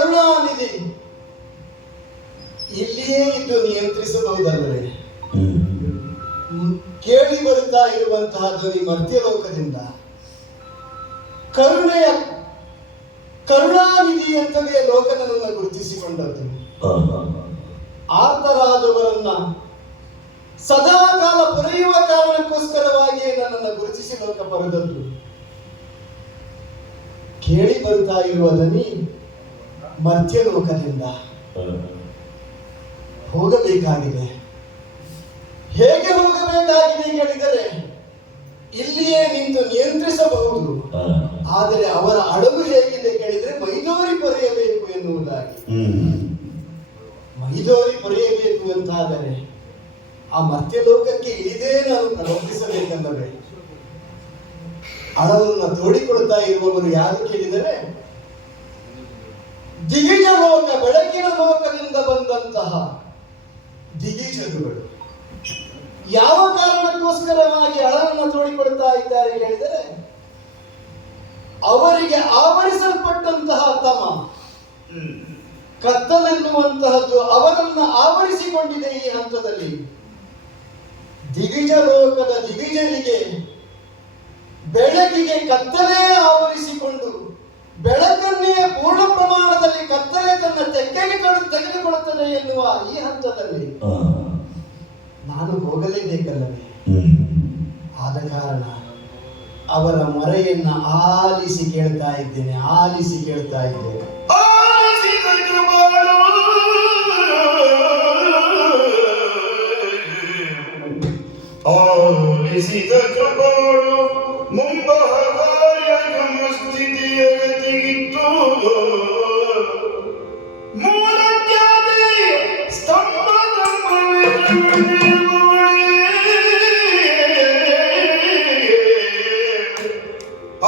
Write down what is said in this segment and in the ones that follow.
ಕರುಣಾನಿಧಿ ಇಲ್ಲಿಯೇ ಇದ್ದು ನಿಯಂತ್ರಿಸಬಹುದಲ್ಲವೇ? ಕೇಳಿ ಬರುತ್ತಾ ಇರುವಂತಹ ಧ್ವನಿ ಮರ್ತ್ಯಲೋಕದಿಂದ ಕರುಣಾನಿಧಿ ಅಂತಲೇ ಲೋಕ ನನ್ನನ್ನು ಗುರುತಿಸಿಕೊಂಡದ್ದು. ಆರ್ತರಾದವರನ್ನ ಸದಾಕಾಲ ಪೊರೆಯುವ ಕಾರಣಕ್ಕೋಸ್ಕರವಾಗಿಯೇ ನನ್ನನ್ನು ಗುರುತಿಸಿ ಲೋಕ ಬರೆದದ್ದು. ಕೇಳಿ ಬರುತ್ತಾ ಇರುವ ಧ್ವನಿ ಮರ್ತ್ಯಲೋಕದಿಂದ ಹೋಗಬೇಕಾಗಿದೆ. ಹೇಗೆ ಹೋಗಬೇಕಾಗಿದೆ ಕೇಳಿದರೆ ಇಲ್ಲಿಯೇ ನಿಂತು ನಿಯಂತ್ರಿಸಬಹುದು. ಆದರೆ ಅವರ ಅಳವು ಹೇಗಿದೆ ಕೇಳಿದರೆ ಮೈದೋರಿ ಪೊರೆಯಬೇಕು ಎನ್ನುವುದಾಗಿ. ಮೈದೋರಿ ಪೊರೆಯಬೇಕು ಅಂತಾದರೆ ಆ ಮರ್ತ್ಯಲೋಕಕ್ಕೆ ಇಳಿದೇ ನಾನು ಪ್ರವರ್ತಿಸಬೇಕಲ್ಲವೇ? ಅಳವನ್ನು ತೋಡಿಕೊಳ್ತಾ ಇರುವವರು ಯಾರು ಕೇಳಿದರೆ ದಿಗಿಜ ಲೋಕ, ಬೆಳಕಿನ ಲೋಕದಿಂದ ಬಂದಂತಹ ದಿಗಿಜರುಗಳು. ಯಾವ ಕಾರಣಕ್ಕೋಸ್ಕರವಾಗಿ ಅಳವನ್ನು ತೋಡಿಕೊಳ್ತಾ ಇದ್ದಾರೆ ಹೇಳಿದರೆ ಅವರಿಗೆ ಆವರಿಸಲ್ಪಟ್ಟಂತಹ ತಮ ಕತ್ತಲೆನ್ನುವಂತಹದ್ದು ಅವರನ್ನು ಆವರಿಸಿಕೊಂಡಿದೆ. ಈ ಹಂತದಲ್ಲಿ ದಿಗಿಜ ಲೋಕದ ದಿಗಿಜರಿಗೆ ಬೆಳಕಿಗೆ ಕತ್ತಲೆ ಆವರಿಸಿಕೊಂಡು ಬೆಳಕನ್ನೇ ಪೂರ್ಣ ಪ್ರಮಾಣದಲ್ಲಿ ಕತ್ತಲೆ ತನ್ನ ತೆಕ್ಕೆಗೆ ತೆಗೆದುಕೊಳ್ಳುತ್ತದೆ ಎನ್ನುವ ಈ ಹಂತದಲ್ಲಿ ನಾನು ಹೋಗಲೇಬೇಕಲ್ಲವೇ? ಆದ ಕಾರಣ ಅವರ ಮೊರೆಯನ್ನ ಆಲಿಸಿ ಕೇಳ್ತಾ ಇದ್ದೇನೆ. ಆಲಿಸಿದ ಕೃಪಾಳು ಮುಂಬಹಗಾಯ ಸ್ಥಿತಿಯ ಗತಿಗಿತ್ತು. ಮೂಲಕ್ಯಾದಿ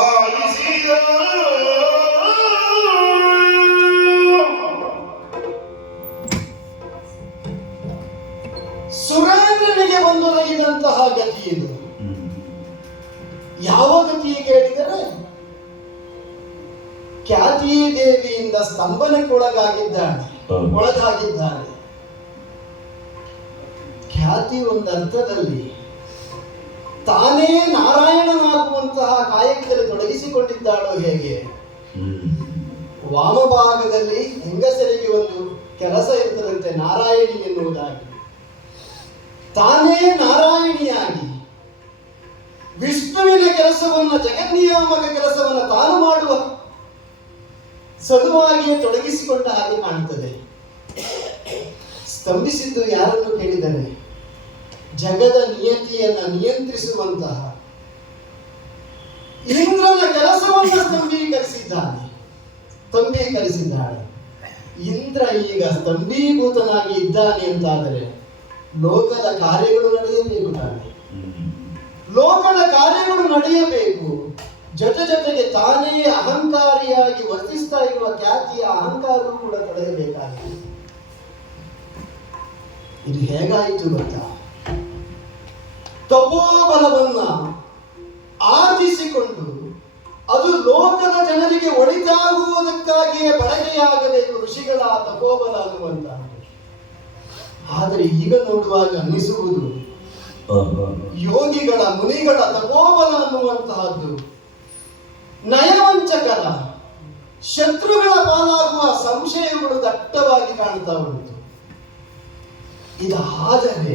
ಆಲಿಸಿದ ಸುರೇಂದ್ರನಿಗೆ ಬಂದೊದಗಿದಂತಹ ಗತಿ ಇದು. ಯಾವ ಗತಿ ಕೇಳಿದರೆ ಖ್ಯಾತಿ ದೇವಿಯಿಂದ ಸ್ತಂಭನಕ್ಕೊಳಗಾಗಿದ್ದಾನೆ. ಖ್ಯಾತಿ ಒಂದರ್ಥದಲ್ಲಿ ತಾನೇ ನಾರಾಯಣನಾಗುವಂತಹ ಕಾಯಕದಲ್ಲಿ ತೊಡಗಿಸಿಕೊಂಡಿದ್ದಾಳೋ ಹೇಗೆ? ವಾಮಭಾಗದಲ್ಲಿ ಹೆಂಗಸರಿಗೆ ಒಂದು ಕೆಲಸ ಇರ್ತದಂತೆ, ನಾರಾಯಣಿ ಎನ್ನುವುದಾಗಿ. ತಾನೇ ನಾರಾಯಣಿಯಾಗಿ ವಿಷ್ಣುವಿನ ಕೆಲಸವನ್ನ, ಜಗನ್ನಿಯಾಮಕ ಕೆಲಸವನ್ನ ತಾನು ಮಾಡುವ ಸಲುವಾಗಿಯೇ ತೊಡಗಿಸಿಕೊಂಡ ಹಾಗೆ ಕಾಣುತ್ತದೆ. ಸ್ತಂಭಿಸಿದ್ದು ಯಾರನ್ನು ಕೇಳಿದರೆ ಜಗದ ನಿಯತಿಯನ್ನ ನಿಯಂತ್ರಿಸುವಂತಹ ಇಂದ್ರನ ಕೆಲಸವನ್ನ ಸ್ತಂಭೀಕರಿಸಿದ್ದಾಳೆ. ಇಂದ್ರ ಈಗ ಸ್ತಂಭೀಭೂತನಾಗಿ ಇದ್ದಾನೆ ಅಂತಾದರೆ ಲೋಕದ ಕಾರ್ಯಗಳು ನಡೆಯಬೇಕು ತಾನೆ. ಲೋಕದ ಕಾರ್ಯಗಳು ನಡೆಯಬೇಕು. ಜೊತೆಗೆ ತಾನೇ ಅಹಂಕಾರಿಯಾಗಿ ವರ್ತಿಸ್ತಾ ಇರುವ ಖ್ಯಾತಿಯ ಅಹಂಕಾರವೂ ಕೂಡ ತಡೆಯಬೇಕಾಗಿದೆ. ಇದು ಹೇಗಾಯಿತು ಗೊತ್ತಾ? ತಪೋಬಲವನ್ನ ಆರ್ಜಿಸಿಕೊಂಡು ಅದು ಲೋಕದ ಜನರಿಗೆ ಒಳಿತಾಗುವುದಕ್ಕಾಗಿಯೇ ಬಳಕೆಯಾಗಬೇಕು ಋಷಿಗಳ ತಪೋಬಲ ಅನ್ನುವಂತ. ಆದರೆ ಈಗ ನೋಡುವಾಗ ಅನ್ನಿಸುವುದು ಯೋಗಿಗಳ ಮುನಿಗಳ ತಪೋಬಲ ಅನ್ನುವಂತಹದ್ದು ನಯವಂಚಕರ ಶತ್ರುಗಳ ಪಾಲಾಗುವ ಸಂಶಯಗಳು ದಟ್ಟವಾಗಿ ಕಾಣ್ತಾ ಉಂಟು. ಇದಾದರೆ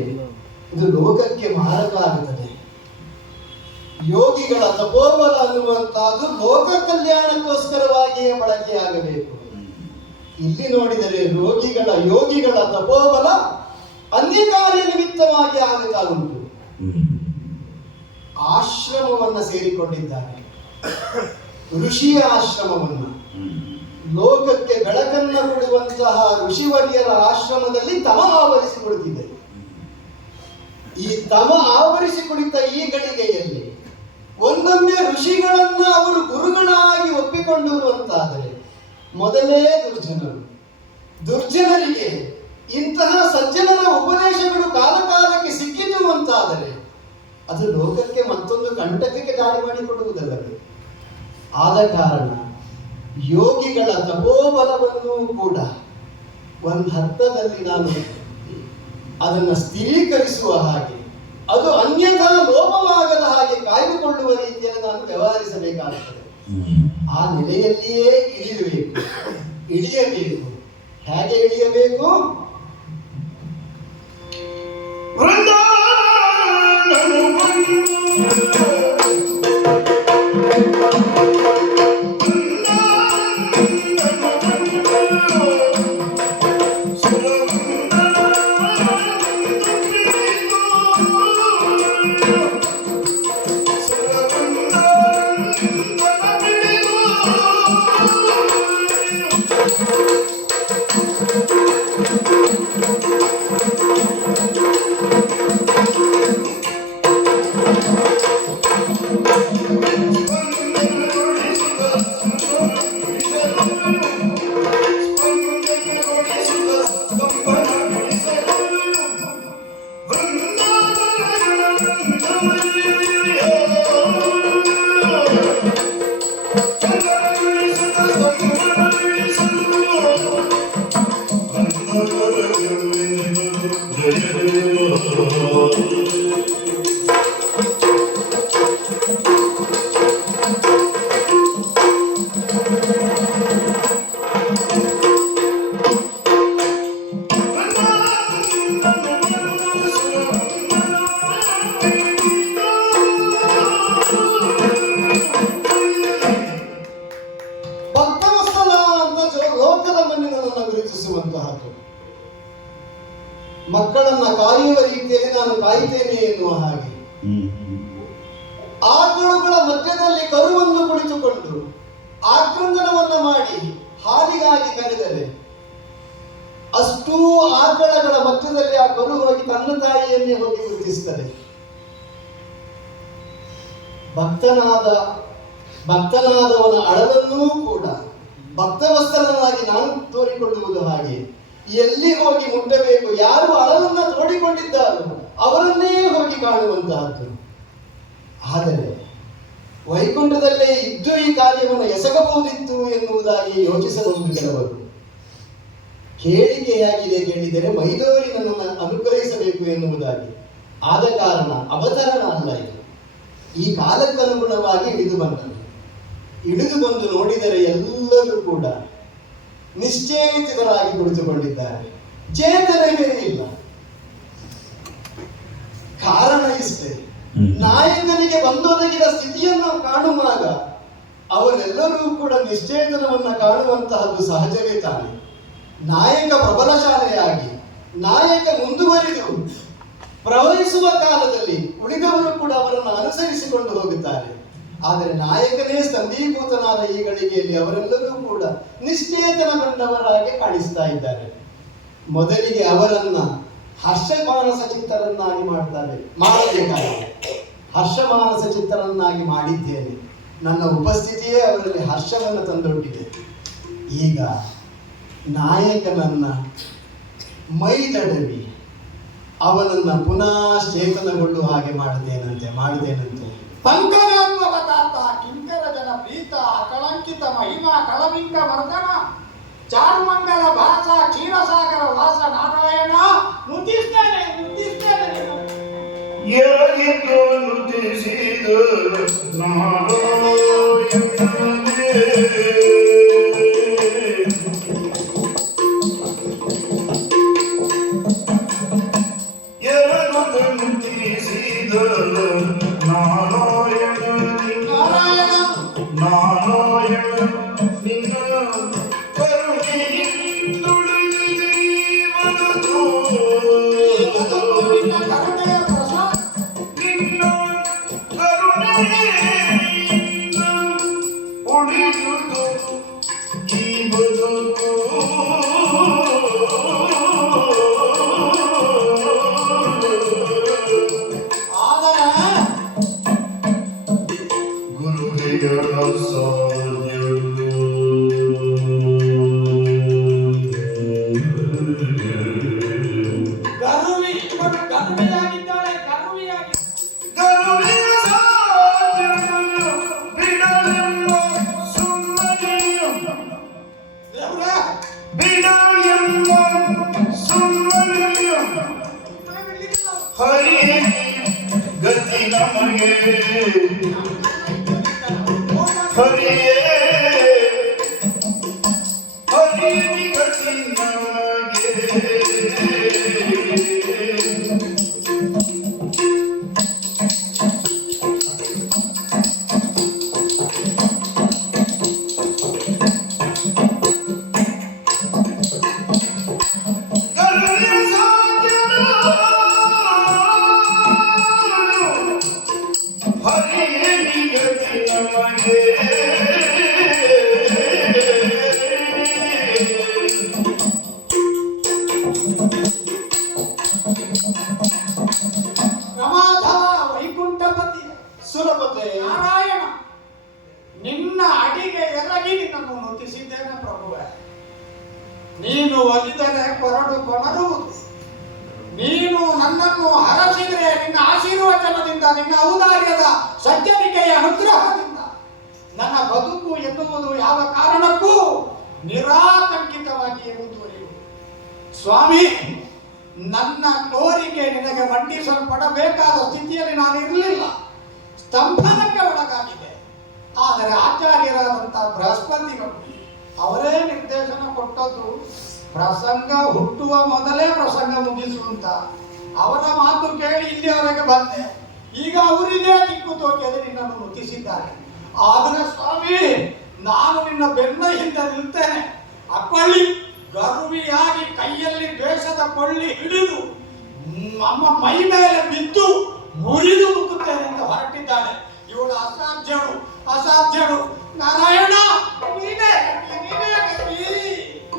ಇದು ಲೋಕಕ್ಕೆ ಮಾರಕ ಆಗುತ್ತದೆ. ಯೋಗಿಗಳ ತಪೋಬಲ ಅನ್ನುವಂತಹದ್ದು ಲೋಕ ಕಲ್ಯಾಣಕ್ಕೋಸ್ಕರವಾಗಿಯೇ ಬಳಕೆಯಾಗಬೇಕು. ಇಲ್ಲಿ ನೋಡಿದರೆ ಯೋಗಿಗಳ ತಪೋಬಲ ಅನ್ಯಕಾರ್ಯ ನಿಮಿತ್ತವಾಗಿ ಆಗುತ್ತಾ ಉಂಟು. ಆಶ್ರಮವನ್ನ ಸೇರಿಕೊಂಡಿದ್ದಾರೆ, ಋಷಿಯ ಆಶ್ರಮವನ್ನ. ಲೋಕಕ್ಕೆ ಬೆಳಕನ್ನ ಕೊಡುವಂತಹ ಋಷಿವರ್ಯರ ಆಶ್ರಮದಲ್ಲಿ ತಮ ಆವರಿಸಿಕೊಡುತ್ತಿದೆ. ಈ ತಮ ಆವರಿಸಿಕೊಡಿತ ಈ ಗಳಿಗೆಯಲ್ಲಿ ಒಂದೊಮ್ಮೆ ಋಷಿಗಳನ್ನ ಅವರು ಗುರುಗಳಾಗಿ ಒಪ್ಪಿಕೊಂಡರು ಅಂತಾದರೆ ಮೊದಲೇ ದುರ್ಜನರಿಗೆ ಇಂತಹ ಸಜ್ಜನರ ಉಪದೇಶಗಳು ಕಾಲಕಾಲಕ್ಕೆ ಸಿಕ್ಕಿತು ಅಂತಾದರೆ ಅದು ಲೋಕಕ್ಕೆ ಮತ್ತೊಂದು ಕಂಟಕಕ್ಕೆ ದಾರಿ ಮಾಡಿಕೊಡುವುದಲ್ಲವೇ? ಆದ ಕಾರಣ ಯೋಗಿಗಳ ತಪೋಬಲವನ್ನೂ ಕೂಡ ಒಂದು ಹಂತದಲ್ಲಿ ನಾನು ಅದನ್ನು ಸ್ಥಿರೀಕರಿಸುವ ಹಾಗೆ, ಅದು ಅನ್ಯಥಾ ಲೋಪವಾಗದ ಹಾಗೆ ಕಾಯ್ದುಕೊಳ್ಳುವ ರೀತಿಯಲ್ಲಿ ನಾನು ವ್ಯವಹರಿಸಬೇಕಾಗುತ್ತದೆ. ಆ ನೆಲೆಯಲ್ಲಿಯೇ ಇಳಿಯಬೇಕು. ಹೇಗೆ ಇಳಿಯಬೇಕು? ಗುರುತಿಸುವಂತಹದ್ದು. ಮಕ್ಕಳನ್ನ ಕಾಯುವ ರೀತಿಯಲ್ಲಿ ನಾನು ಕಾಯುತ್ತೇನೆ ಎನ್ನುವ ಹಾಗೆ, ಆಕಳುಗಳ ಮಧ್ಯದಲ್ಲಿ ಕರುವನ್ನು ಕುಳಿತುಕೊಂಡು ಆಕ್ರಂದನವನ್ನ ಮಾಡಿ ಹಾಲಿಗಾಗಿ ಕರೆದರೆ ಅಷ್ಟೂ ಆಕಳಗಳ ಮಧ್ಯದಲ್ಲಿ ಆ ಕರು ಹೋಗಿ ತನ್ನ ತಾಯಿಯನ್ನೇ ಹೋಗಿ ಗುರುತಿಸುತ್ತದೆ. ಭಕ್ತನಾದವನ ಅಳಲನ್ನೂ ಕೂಡ ಭಕ್ತವಸ್ತರನಾಗಿ ನಾನು ತೋರಿಕೊಳ್ಳುವುದು ಹಾಗೆ, ಎಲ್ಲಿ ಹೋಗಿ ಮುಟ್ಟಬೇಕು, ಯಾರು ಅಳಲನ್ನ ತೋಡಿಕೊಂಡಿದ್ದಾರೋ ಅವರನ್ನೇ ಹೋಗಿ ಕಾಣುವಂತಹದ್ದು. ಆದರೆ ವೈಕುಂಠದಲ್ಲೇ ಇದ್ದು ಈ ಕಾರ್ಯವನ್ನು ಎಸಗಬಹುದಿತ್ತು ಎನ್ನುವುದಾಗಿ ಯೋಚಿಸಬಹುದು ಕೆಲವರು. ಕೇಳಿಕೆಯಾಗಿದೆ ಕೇಳಿದರೆ ಮೈದವರಿ ನನ್ನನ್ನು ಅನುಗ್ರಹಿಸಬೇಕು ಎನ್ನುವುದಾಗಿ. ಆದ ಕಾರಣ ಅವತರಣ ಅಲ್ಲ ಇದು, ಈ ಕಾಲಕ್ಕನುಗುಣವಾಗಿ ಇಳಿದು ಬಂದದ್ದು. ಇಳಿದು ಬಂದು ನೋಡಿದರೆ ಎಲ್ಲರೂ ಕೂಡ ನಿಶ್ಚೇತರಾಗಿ ಕುಳಿತುಕೊಂಡಿದ್ದಾರೆ, ಚೇತನವೇ ಇಲ್ಲ. ಕಾರಣ ಇಷ್ಟೇ, ನಾಯಕನಿಗೆ ಬಂದೊದಗಿದ ಸ್ಥಿತಿಯನ್ನು ಕಾಣುವಾಗ ಅವರೆಲ್ಲರೂ ಕೂಡ ನಿಶ್ಚೇತನವನ್ನ ಕಾಣುವಂತಹದ್ದು ಸಹಜವೇ ತಾನೆ. ನಾಯಕ ಪ್ರಬಲಶಾಲೆಯಾಗಿ ನಾಯಕ ಮುಂದುವರಿದು ಪ್ರವಹಿಸುವ ಕಾಲದಲ್ಲಿ ಉಳಿದವರು ಕೂಡ ಅವರನ್ನು ಅನುಸರಿಸಿಕೊಂಡು ಹೋಗುತ್ತಾರೆ. ಆದರೆ ನಾಯಕನೇ ಸ್ತಂಭೀಭೂತನಾದ ಈ ಗಳಿಗೆಯಲ್ಲಿ ಅವರೆಲ್ಲರೂ ಕೂಡ ನಿಶ್ಚೇತನಗೊಂಡವರಾಗಿ ಕಾಣಿಸ್ತಾ ಇದ್ದಾರೆ. ಮೊದಲಿಗೆ ಅವರನ್ನ ಹರ್ಷಮಾನಸ ಚಿತ್ತರನ್ನಾಗಿ ಮಾಡಬೇಕಾಗಿದೆ. ಹರ್ಷಮಾನಸ ಚಿತ್ತರನ್ನಾಗಿ ಮಾಡಿದ್ದೇನೆ, ನನ್ನ ಉಪಸ್ಥಿತಿಯೇ ಅವರಲ್ಲಿ ಹರ್ಷವನ್ನು ತಂದೊಡ್ಡಿದೆ. ಈಗ ನಾಯಕನನ್ನ ಮೈದಡವಿ ಅವನನ್ನ ಪುನಃ ಚೇತನಗೊಳ್ಳುವ ಹಾಗೆ ಮಾಡಿದೇನಂತೆ. ಪಂಕಜಾತ್ಮವತಾತ ಕಿಂಕರ ಜನ ಪ್ರೀತ ಅಕಳಂಕಿತ ಮಹಿಮಾ ಕಳವಿಂಗ ವರ್ಧನ ಚಾರುಮಂಗಲ ಭಾಸ ಕ್ಷೀರಸಾಗರ ವಾಸ ನಾರಾಯಣ ನುತಿಸ್ತೇನೆ ಎರಗಿತು ನುತಿಸಿದ ನಾರಾಯಣನೇ. ಎರಗುತ್ತ ನುತಿಸಿದ ನಾರಾಯಣ ನಿನ್ನ ಕರುಣೆಯ ಪ್ರಸಾದ ನಿನ್ನ ಕರುಣೆ ಸುಮ್ಮನಿಯಂ ಹರಿಯೇ ಗತಿ ನಮಗೆ ಹರಿಯೇ ಹರಿಯೇ ಗತಿ ನಮಗೆ ಪ್ರಮಾಧವ ವೈಕುಂಠಪತಿ ಸುರಪತೆ ನಾರಾಯಣ, ನಿನ್ನ ಅಡಿಗೆ ಎರಗಿ ನಿನ್ನನ್ನು ನುತಿಸಿದ್ದೇನೆ ಪ್ರಭುವೆ. ನೀನು ಒಲಿದರೆ ಕೊರಡು ಕೊನರುವುದು, ನೀನು ನನ್ನನ್ನು ಹರಸಿದರೆ ನಿನ್ನ ಆಶೀರ್ವಚನದಿಂದ, ನಿನ್ನ ಔದಾರ್ಯದ ಸಜ್ಜನಿಕೆಯ ಅನುಗ್ರಹದಿಂದ ನನ್ನ ಬದುಕು ಎನ್ನುವುದು ಯಾವ ಕಾರಣಕ್ಕೂ ನಿರಾತಂಕಿತವಾಗಿ ಮುಂದುವರಿಯುವುದು. ಸ್ವಾಮಿ, ನನ್ನ ಕೋರಿಕೆ ನಿನಗೆ ಮಂಡಿಸಲ್ಪಡಬೇಕಾದ ಸ್ಥಿತಿಯಲ್ಲಿ ನಾನು ಇರಲಿಲ್ಲ, ಸ್ತಂಭನಕ್ಕೆ ಒಳಗಾಗಿದೆ. ಆದರೆ ಆಚಾರ್ಯರಾದಂತಹ ಬೃಹಸ್ಪತಿಗಳು ಅವರೇ ನಿರ್ದೇಶನ ಕೊಟ್ಟದ್ದು, ಪ್ರಸಂಗ ಹುಟ್ಟುವ ಮೊದಲೇ ಪ್ರಸಂಗ ಮುಗಿಸುವಂತ. ಅವರ ಮಾತು ಕೇಳಿ ಇಲ್ಲಿಯವರೆಗೆ ಬಂದೆ. ಈಗ ಅವರಿಗೆ ದಿಕ್ಕು ತೋಚದೆ ನಿನ್ನನ್ನು ನುತಿಸಿದ್ದಾರೆ. ಆದರೆ ಸ್ವಾಮಿ, ನಾನು ನಿನ್ನ ಬೆನ್ನ ಹಿಂದೆ ನಿಲ್ತೇನೆ. ಅಪ್ಪಳ್ಳಿ ಗರ್ವಿಯಾಗಿ ಕೈಯಲ್ಲಿ ದ್ವೇಷದ ಕೊಳ್ಳಿ ಹಿಡಿದು ನಮ್ಮ ಮೈ ಮೇಲೆ ಬಿದ್ದು ಮುರಿದು ಮುಕ್ಕುತ್ತೇನೆ ಅಂತ ಹೊರಟಿದ್ದಾಳೆ. ಇವಳು ಅಸಾಧ್ಯಳು, ಅಸಾಧ್ಯಳು. ನಾರಾಯಣ, ನೀನೇ ಗತಿ, ನೀನೇ ಗತಿ.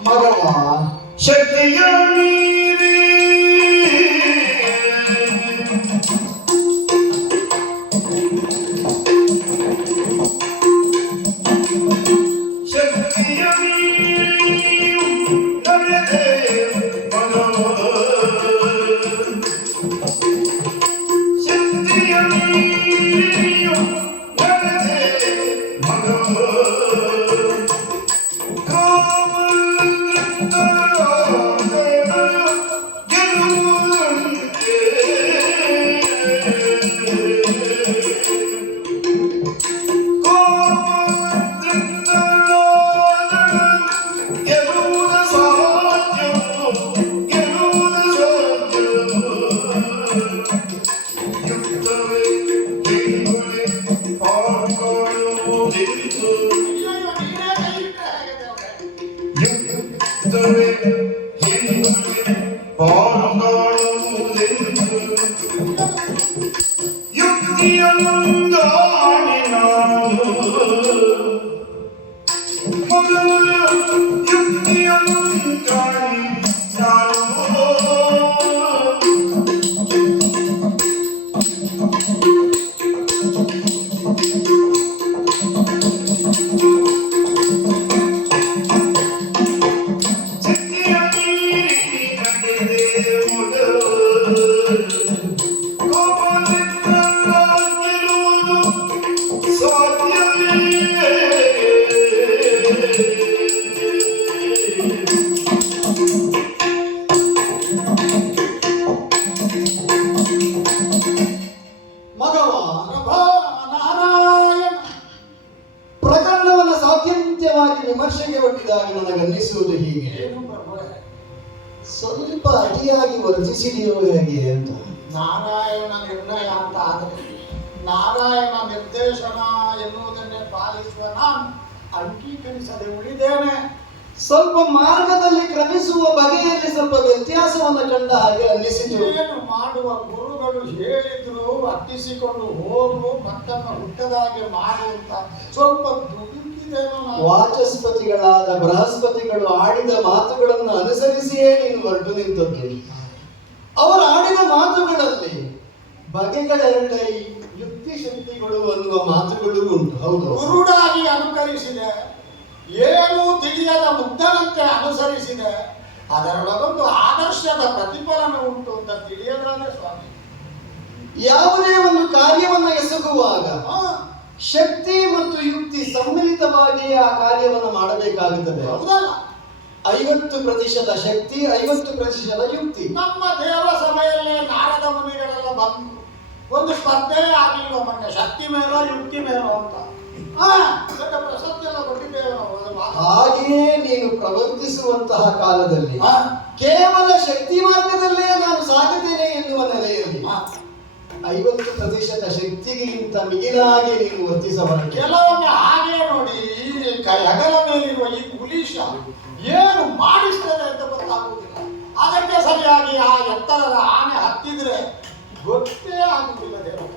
ಮಗವ ಶಕ್ತಿಯ ಮೀರಿ ಶಕ್ತಿಯ ಮೀರಿ ನಡೆದೆ ಮನವ ಶಕ್ತಿಯ ಮೀರಿ ನಡೆದೆ ಮನವ ಅಯ್ಯೋ, ನೀನೇ ಕೈ ಇಟ್ಟರೆ ಹೇಗೆ ದೇವರೇ? ಮಗವ ಪ್ರಭೋ, ನಾರಾಯಣ. ಪ್ರಕರಣವನ್ನು ಸಾತ್ಯಂತ್ಯವಾಗಿ ವಿಮರ್ಶೆಗೆ ಒಡ್ಡಿದಾಗ ನನಗನ್ನಿಸುವುದು ಹೀಗೆ, ಏನು ಪ್ರಭುವೇ? ಸ್ವಲ್ಪ ಅತಿಯಾಗಿ ವರ್ತಿಸಿದೆಯೋ ಹೇಗೆ ಅಂತ. ನಾರಾಯಣ ನಿರ್ಣಯ ಅಂತ ಆದರೆ ನಾರಾಯಣ ನಿರ್ದೇಶನ ಎನ್ನುವುದನ್ನೇ ಪಾಲಿಸುವ ನಾನು ಅಂಗೀಕರಿಸದೆ ಉಳಿದೇನೆ. ಸ್ವಲ್ಪ ಮಾರ್ಗದಲ್ಲಿ ಕ್ರಮಿಸುವ ಬಗೆಯಲ್ಲಿ ಸ್ವಲ್ಪ ವ್ಯತ್ಯಾಸವನ್ನು ಕಂಡ ಹಾಗೆ ಅನ್ನಿಸಿತು. ಏನು ಮಾಡುವ ಗುರುಗಳು ಹೇಳಿದ್ರು, ಅಟ್ಟಿಸಿಕೊಂಡು ಹೋಗು, ಮತ್ತನ್ನು ಹುಟ್ಟದಾಗೆ ಮಾಡುವಂತ ಸ್ವಲ್ಪ ದುಡುಕಿದೇನೋ ನಾನು. ವಾಚಸ್ಪತಿಗಳಾದ ಬೃಹಸ್ಪತಿಗಳು ಆಡಿದ ಮಾತುಗಳನ್ನು ಅನುಸರಿಸಿಯೇ ನೀನು ಹೊರಟು ನಿಂತದ್ದು. ಅವರು ಆಡಿದ ಮಾತುಗಳಲ್ಲಿ ಬಗೆಗಳೆರಡೈ ಯುಕ್ತಿ ಶಕ್ತಿಗಳು ಅನ್ನುವ ಮಾತುಗಳು ಉಂಟು. ಹೌದು, ಕುರುಡಾಗಿ ಅನುಕರಿಸಿದೆ, ಏನೂ ತಿಳಿಯದ ಮುಗ್ಧನಂತೆ ಅನುಸರಿಸಿದೆ. ಅದರೊಳಗೊಂದು ಆದರ್ಶದ ಪ್ರತಿಫಲನ ಉಂಟು ಅಂತ ತಿಳಿಯದಾನೆ ಸ್ವಾಮಿ. ಯಾವುದೇ ಒಂದು ಕಾರ್ಯವನ್ನು ಎಸಗುವಾಗ ಹಾ, ಶಕ್ತಿ ಮತ್ತು ಯುಕ್ತಿ ಸಮ್ಮಿಳಿತವಾಗಿ ಆ ಕಾರ್ಯವನ್ನು ಮಾಡಬೇಕಾಗುತ್ತದೆ. ಹೌದಲ್ಲ? 50% ಶಕ್ತಿ, 50% ಯುಕ್ತಿ. ನಮ್ಮ ದೇವ ಸಭೆಯಲ್ಲೇ ನಾರದ ಮುನಿಗಳೆಲ್ಲ ಬಂದು ಒಂದು ಸ್ಪರ್ಧೆ ಆಗಿಲ್ವ ಮೊನ್ನೆ, ಶಕ್ತಿ ಮೇಲೋ ಯುಕ್ತಿ ಮೇಲೋ ಅಂತ. ದೊಡ್ಡ ಪ್ರಶಸ್ತಿ ಎಲ್ಲ ಕೊಟ್ಟಿದ್ದೇವೆ ನಾವು. ಹಾಗೆಯೇ ನೀನು ಪ್ರವರ್ತಿಸುವಂತಹ ಕಾಲದಲ್ಲಿ ಹಾ. ಕೇವಲ ಶಕ್ತಿ ಮಾರ್ಗದಲ್ಲೇ ನಾನು ಸಾಗುತ್ತೇನೆ ಎನ್ನುವ ನೆಲೆಯಲ್ಲಿ 50% ಶಕ್ತಿಗಿಂತ ಮಿಗಿಲಾಗಿ ನೀನು ವರ್ತಿಸಬಾರದು. ಕೆಲವೊಮ್ಮೆ ಹಾಗೆ ನೋಡಿ, ಈ ಹೆಗಲ ಮೇಲಿರುವ ಈ ಕುಲೀಶ ಏನು ಮಾಡಿಸ್ತದೆ ಅಂತ ಗೊತ್ತಾಗುವುದಿಲ್ಲ. ಅದಕ್ಕೆ ಸರಿಯಾಗಿ ಆ ಎತ್ತರದ ಆನೆ ಹತ್ತಿದ್ರೆ ಗೊತ್ತೇ ಆಗುವುದಿಲ್ಲ ದೇವರು.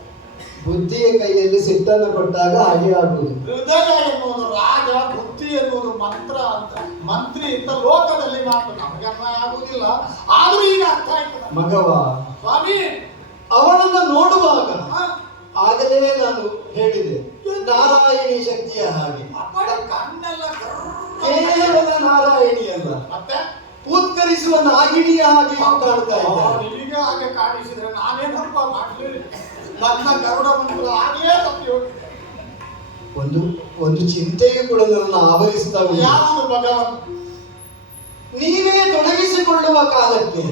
ಬುದ್ಧಿಯ ಕೈಯಲ್ಲಿ ಸಿಟ್ಟನ್ನು ಕೊಟ್ಟಾಗ ಹಾಗೆ ಆಗುವುದು. ಹೃದಯ ಎನ್ನುವುದು ರಾಜ, ಬುದ್ಧಿ ಎನ್ನುವುದು ಮಂತ್ರ ಅಂತ, ಮಂತ್ರಿ ಅಂತ ಲೋಕದಲ್ಲಿ ಮಾತು ನಮಗೆ ಅರ್ಥ ಆಗುವುದಿಲ್ಲ. ಆದ್ರೂ ಈಗ ಅರ್ಥ ಆಯ್ತದ ಮಗವ, ಸ್ವಾಮಿ. ಅವಳನ್ನ ನೋಡುವಾಗ ಹಾ, ಆಗಲೇ ನಾನು ಹೇಳಿದೆ, ನಾರಾಯಣಿ ಶಕ್ತಿಯ ಹಾಗೆ. ಆ ಕಡೆ ಕಣ್ಣೆಲ್ಲ ಕೇವಲ ನಾರಾಯಣಿಯಲ್ಲ, ಮತ್ತೆ ಉತ್ಕರಿಸುವ ನಾಗಿಣಿಯ ಹಾಗೆ ಕಾಣ್ತಾ ಇದ್ದಾರೆ. ನಿಮಗೆ ಹಾಗೆ ಕಾಣಿಸಿದ್ರೆ ನಾನೇನಪ್ಪ ಮಾಡಲಿ? ನನ್ನ ಗರುಡ ಮಂತ್ರ ಹಾಗೇ ತಪ್ಪಿ ಹೋಗಿದೆ. ಒಂದು ಚಿಂತೆಯು ಕೂಡ ನನ್ನ ಆವರಿಸ್ತಾ ಉಂಟು. ಯಾವುದು ಭಗವಂತ? ನೀವೇ ತೊಡಗಿಸಿಕೊಳ್ಳುವ ಕಾಲಕ್ಕೆ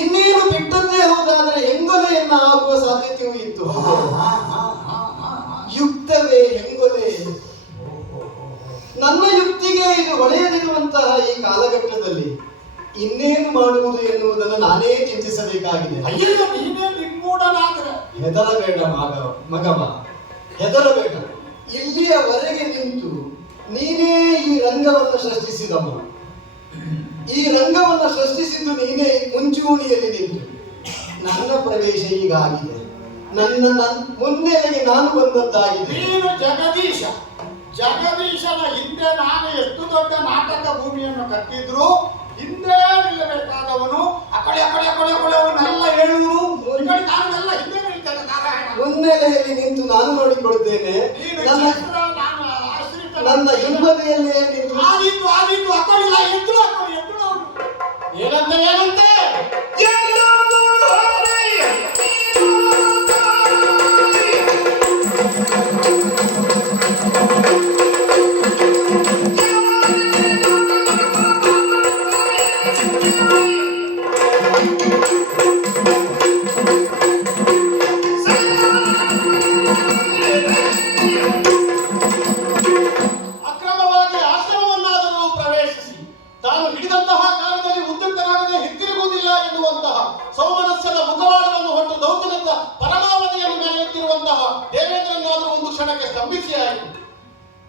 ಇನ್ನೇನು ಬಿಟ್ಟದ್ದೇ ಹೋದಾದ್ರೆ ಹೆಂಗೊಲೆಯನ್ನ ಆಗುವ ಸಾಧ್ಯತೆಯೂ ಇತ್ತು. ಯುಕ್ತವೇ ಹೆಂಗೊಲೆ. ನನ್ನ ಯುಕ್ತಿಗೆ ಇದು ಹೊಳೆಯದಿರುವಂತಹ ಈ ಕಾಲಘಟ್ಟದಲ್ಲಿ ಇನ್ನೇನು ಮಾಡುವುದು ಎನ್ನುವುದನ್ನು ನಾನೇ ಚಿಂತಿಸಬೇಕಾಗಿದೆ. ಅಯ್ಯೋ, ನೀನೇ ನಿಮ್ಮೂಡನಾದ್ರೆ ಹೆದರಬೇಡ ಮಗವ, ಹೆದರಬೇಡ. ಇಲ್ಲಿಯವರೆಗೆ ನಿಂತು ನೀನೇ ಈ ರಂಗವನ್ನು ಸೃಷ್ಟಿಸಿದವ. ಈ ರಂಗವನ್ನು ಸೃಷ್ಟಿಸಿದ್ದು ನೀನೇ ಮುಂಚೂಣಿಯಲ್ಲಿ ನಿಂತು. ನನ್ನ ಪ್ರವೇಶ ಈಗ ಆಗಿದೆ. ನನ್ನ ಮುನ್ನೆಲೆಗೆ ನಾನು ಬಂದದ್ದಾಗಿದೆ. ನೀನು ಜಗದೀಶ. ಜಗದೀಶನ ಹಿಂದೆ ನಾನು ಎಷ್ಟು ದೊಡ್ಡ ನಾಟಕ ಭೂಮಿಯನ್ನು ಕಟ್ಟಿದ್ರು ಹಿಂದೆ ನಿಲ್ಲಬೇಕಾದವನು ಅಕಡೆ ಅಕಡೆ ಅಕಡೆ ಅಕಡೆವನ್ನೆಲ್ಲ ಹೇಳುವುದು, ನಾನೆಲ್ಲ ಹಿಂದೆ ನಿಲ್ತೇನೆ. ನಾರಾಯಣ ಮುನ್ನೆಲೆಯಲ್ಲಿ ನಿಂತು ನಾನು ನೋಡಿಕೊಳ್ತೇನೆ. ನನ್ನ ಹಿಂಬದಿಯಲ್ಲೇ ನಿಂತು ಆದೀತು ಆದೀತು ಅಕ್ಕಳಿಲ್ಲ ಎದ್ರು ಅಕ್ಕಳು ಎದ್ರು ಏನಂತೆ ಏನಂತೆ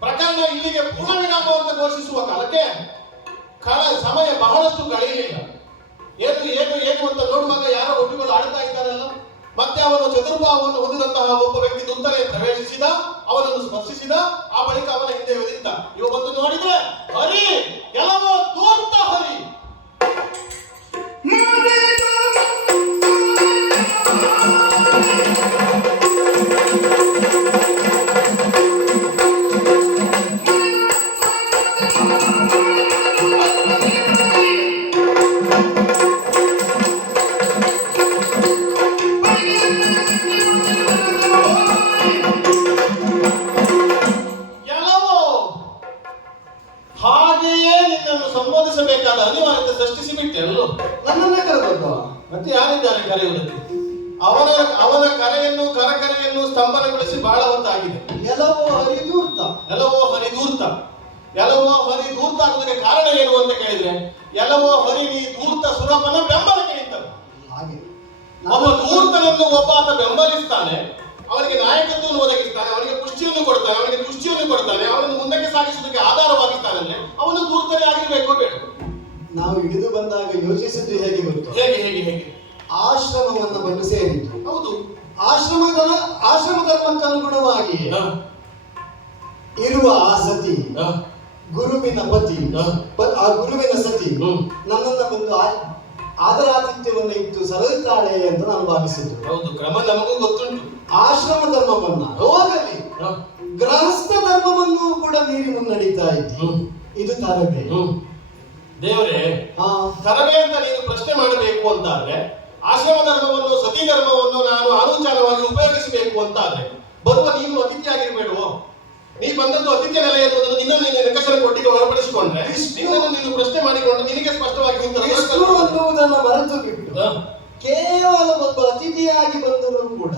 ಪ್ರಕರಣ ಇಲ್ಲಿಗೆ ಪೂರ್ಣವಿರಾಮ ಅಂತ ಘೋಷಿಸುವ ಕಾಲಕ್ಕೆ ಸಮಯ ಬಹಳಷ್ಟು ಕಳೆಯಲಿಲ್ಲ. ಏನು ಏನು ಏನು ಅಂತ ನೋಡುವಾಗ ಯಾರೋ ಒಟ್ಟಿಗಳು ಆಡ್ತಾ ಇದ್ದಾರಲ್ಲ. ಮತ್ತೆ ಅವನು ಚತುರ್ಭಾವವನ್ನು ಹೊಂದಿದಂತಹ ಒಬ್ಬ ವ್ಯಕ್ತಿ ದುಂತಲೇ ಪ್ರವೇಶಿಸಿದ, ಅವನನ್ನು ಸ್ಪರ್ಶಿಸಿದ. ಆ ಬಳಿಕ ಅವನ ಹಿಂದೆ ಒದಿದ್ದ. ಇವ ಬಂದು ನೋಡಿದ್ರೆ ಹರಿ ಎಲ್ಲವೋ ತೋರ್ತ ಹರಿ. ಸಂಬೋಧಿಸಬೇಕಾದ ಅನಿವಾರ್ಯತೆ ಸೃಷ್ಟಿಸಿ ಬಿಟ್ಟೆಲ್ಲೋ. ನನ್ನನ್ನೇ ಕರೆದೊಬ್ಬ ಮತ್ತೆ ಯಾರಿದ್ದಾರೆ ಕರೆಯುವುದಕ್ಕೆ? ಅವನ ಕರೆಯನ್ನು ಕರೆಯನ್ನು ಸ್ತಂಭನಗೊಳಿಸಿ ಬಹಳ ಹೊತ್ತಾಗಿದೆ. ಎಲ್ಲವೋ ಹರಿದೂರ್ತ, ಎಲ್ಲವೋ ಹರಿದೂರ್ತ. ಎಲ್ಲವೋ ಹರಿದೂರ್ತ ಆಗೋದಕ್ಕೆ ಕಾರಣ ಏನು ಅಂತ ಕೇಳಿದ್ರೆ, ಎಲ್ಲವೋ ಹರಿ ನೀ ಧೂರ್ತ ಸುರಪನ ಬೆಂಬಲಕ್ಕೆ ನಿಂತನು. ಹಾಗೆ ಒಬ್ಬ ಧೂರ್ತನನ್ನು ಒಬ್ಬ ಆತ ಬೆಂಬಲಿಸ್ತಾನೆ, ಅವನಿಗೆ ನಾಯಕತ್ವವನ್ನು ಒದಗಿಸ್ತಾನೆ, ಅವನಿಗೆ ಪುಷ್ಟಿಯನ್ನು ಕೊಡ್ತಾನೆ, ಅವನಿಗೆ ತುಷ್ಟಿಯನ್ನು ಕೊಡ್ತಾನೆ, ಅವನನ್ನು ಮುಂದಕ್ಕೆ ಸಾಗಿಸುವುದಕ್ಕೆ ಆಧಾರವಾಗಿರ್ತಾನಲ್ಲೇ ಅವನು ಧೂರ್ತನೇ ಆಗಿರ್ಬೇಕು ಬೇಡ. ನಾವು ಇಳಿದು ಬಂದಾಗ ಯೋಚಿಸಿದ್ದು ಹೇಗೆ ಗೊತ್ತು? ಹೇಗೆ ಹೇಗೆ ಹೇಗೆ ಆಶ್ರಮವನ್ನು ಬಂದು ಸೇರಿದ್ದು. ಹೌದು, ಆಶ್ರಮ ಧರ್ಮಕ್ಕೆ ಅನುಗುಣವಾಗಿ ಇರುವ ಆ ಸತಿ ಗುರುವಿನ ಪತಿ, ಆ ಗುರುವಿನ ಸತಿ ನನ್ನನ್ನ ಬಂದು ಆದರಾತಿಥ್ಯವನ್ನು ಇಟ್ಟು ಸಲಹುತ್ತಾಳೆ ಅಂತ ನಾನು ಭಾವಿಸಿದ್ದು. ಹೌದು, ಕ್ರಮ ನಮಗೂ ಗೊತ್ತುಂಟು. ಆಶ್ರಮ ಧರ್ಮವನ್ನ ಹೋಗಲಿ, ಗೃಹಸ್ಥ ಧರ್ಮವನ್ನು ಕೂಡ ಮೀರಿ ಮುನ್ನಡೀತಾ ಇತ್ತು. ಇದು ತರಬೇ. ದೇವರೇ, ತರಬೇ ಅಂತ ನೀನು ಪ್ರಶ್ನೆ ಮಾಡಬೇಕು ಅಂತಾದ್ರೆ, ಆಶ್ರಮ ಧರ್ಮವನ್ನು ಸತಿ ಧರ್ಮವನ್ನು ನಾನು ಅನುಚಾರವಾಗಿ ಉಪಯೋಗಿಸಬೇಕು ಅಂತಾದ್ರೆ ಬರುವ ನೀನು ಅತಿಥಿಯಾಗಿರ್ಬೇಡುವೋ? ನೀ ಬಂದದ್ದು ಅತಿಥ್ಯ ನೆಲೆ ಎನ್ನುವುದನ್ನು ನಿನ್ನನ್ನು ನೀನು ನಿಕಷರ ಕೊಟ್ಟಿಗೆ ಒಳಪಡಿಸಿಕೊಂಡ್ರೆ ನಿನ್ನನ್ನು ನೀನು ಪ್ರಶ್ನೆ ಮಾಡಿಕೊಂಡು ನಿನಗೆ ಸ್ಪಷ್ಟವಾಗಿ ಉತ್ತರ ಇಷ್ಟು ಅನ್ನುವುದನ್ನು ಮರೆತು ಬಿಟ್ಟು ಕೇವಲ ಒಬ್ಬ ಅತಿಥಿಯಾಗಿ ಬಂದರೂ ಕೂಡ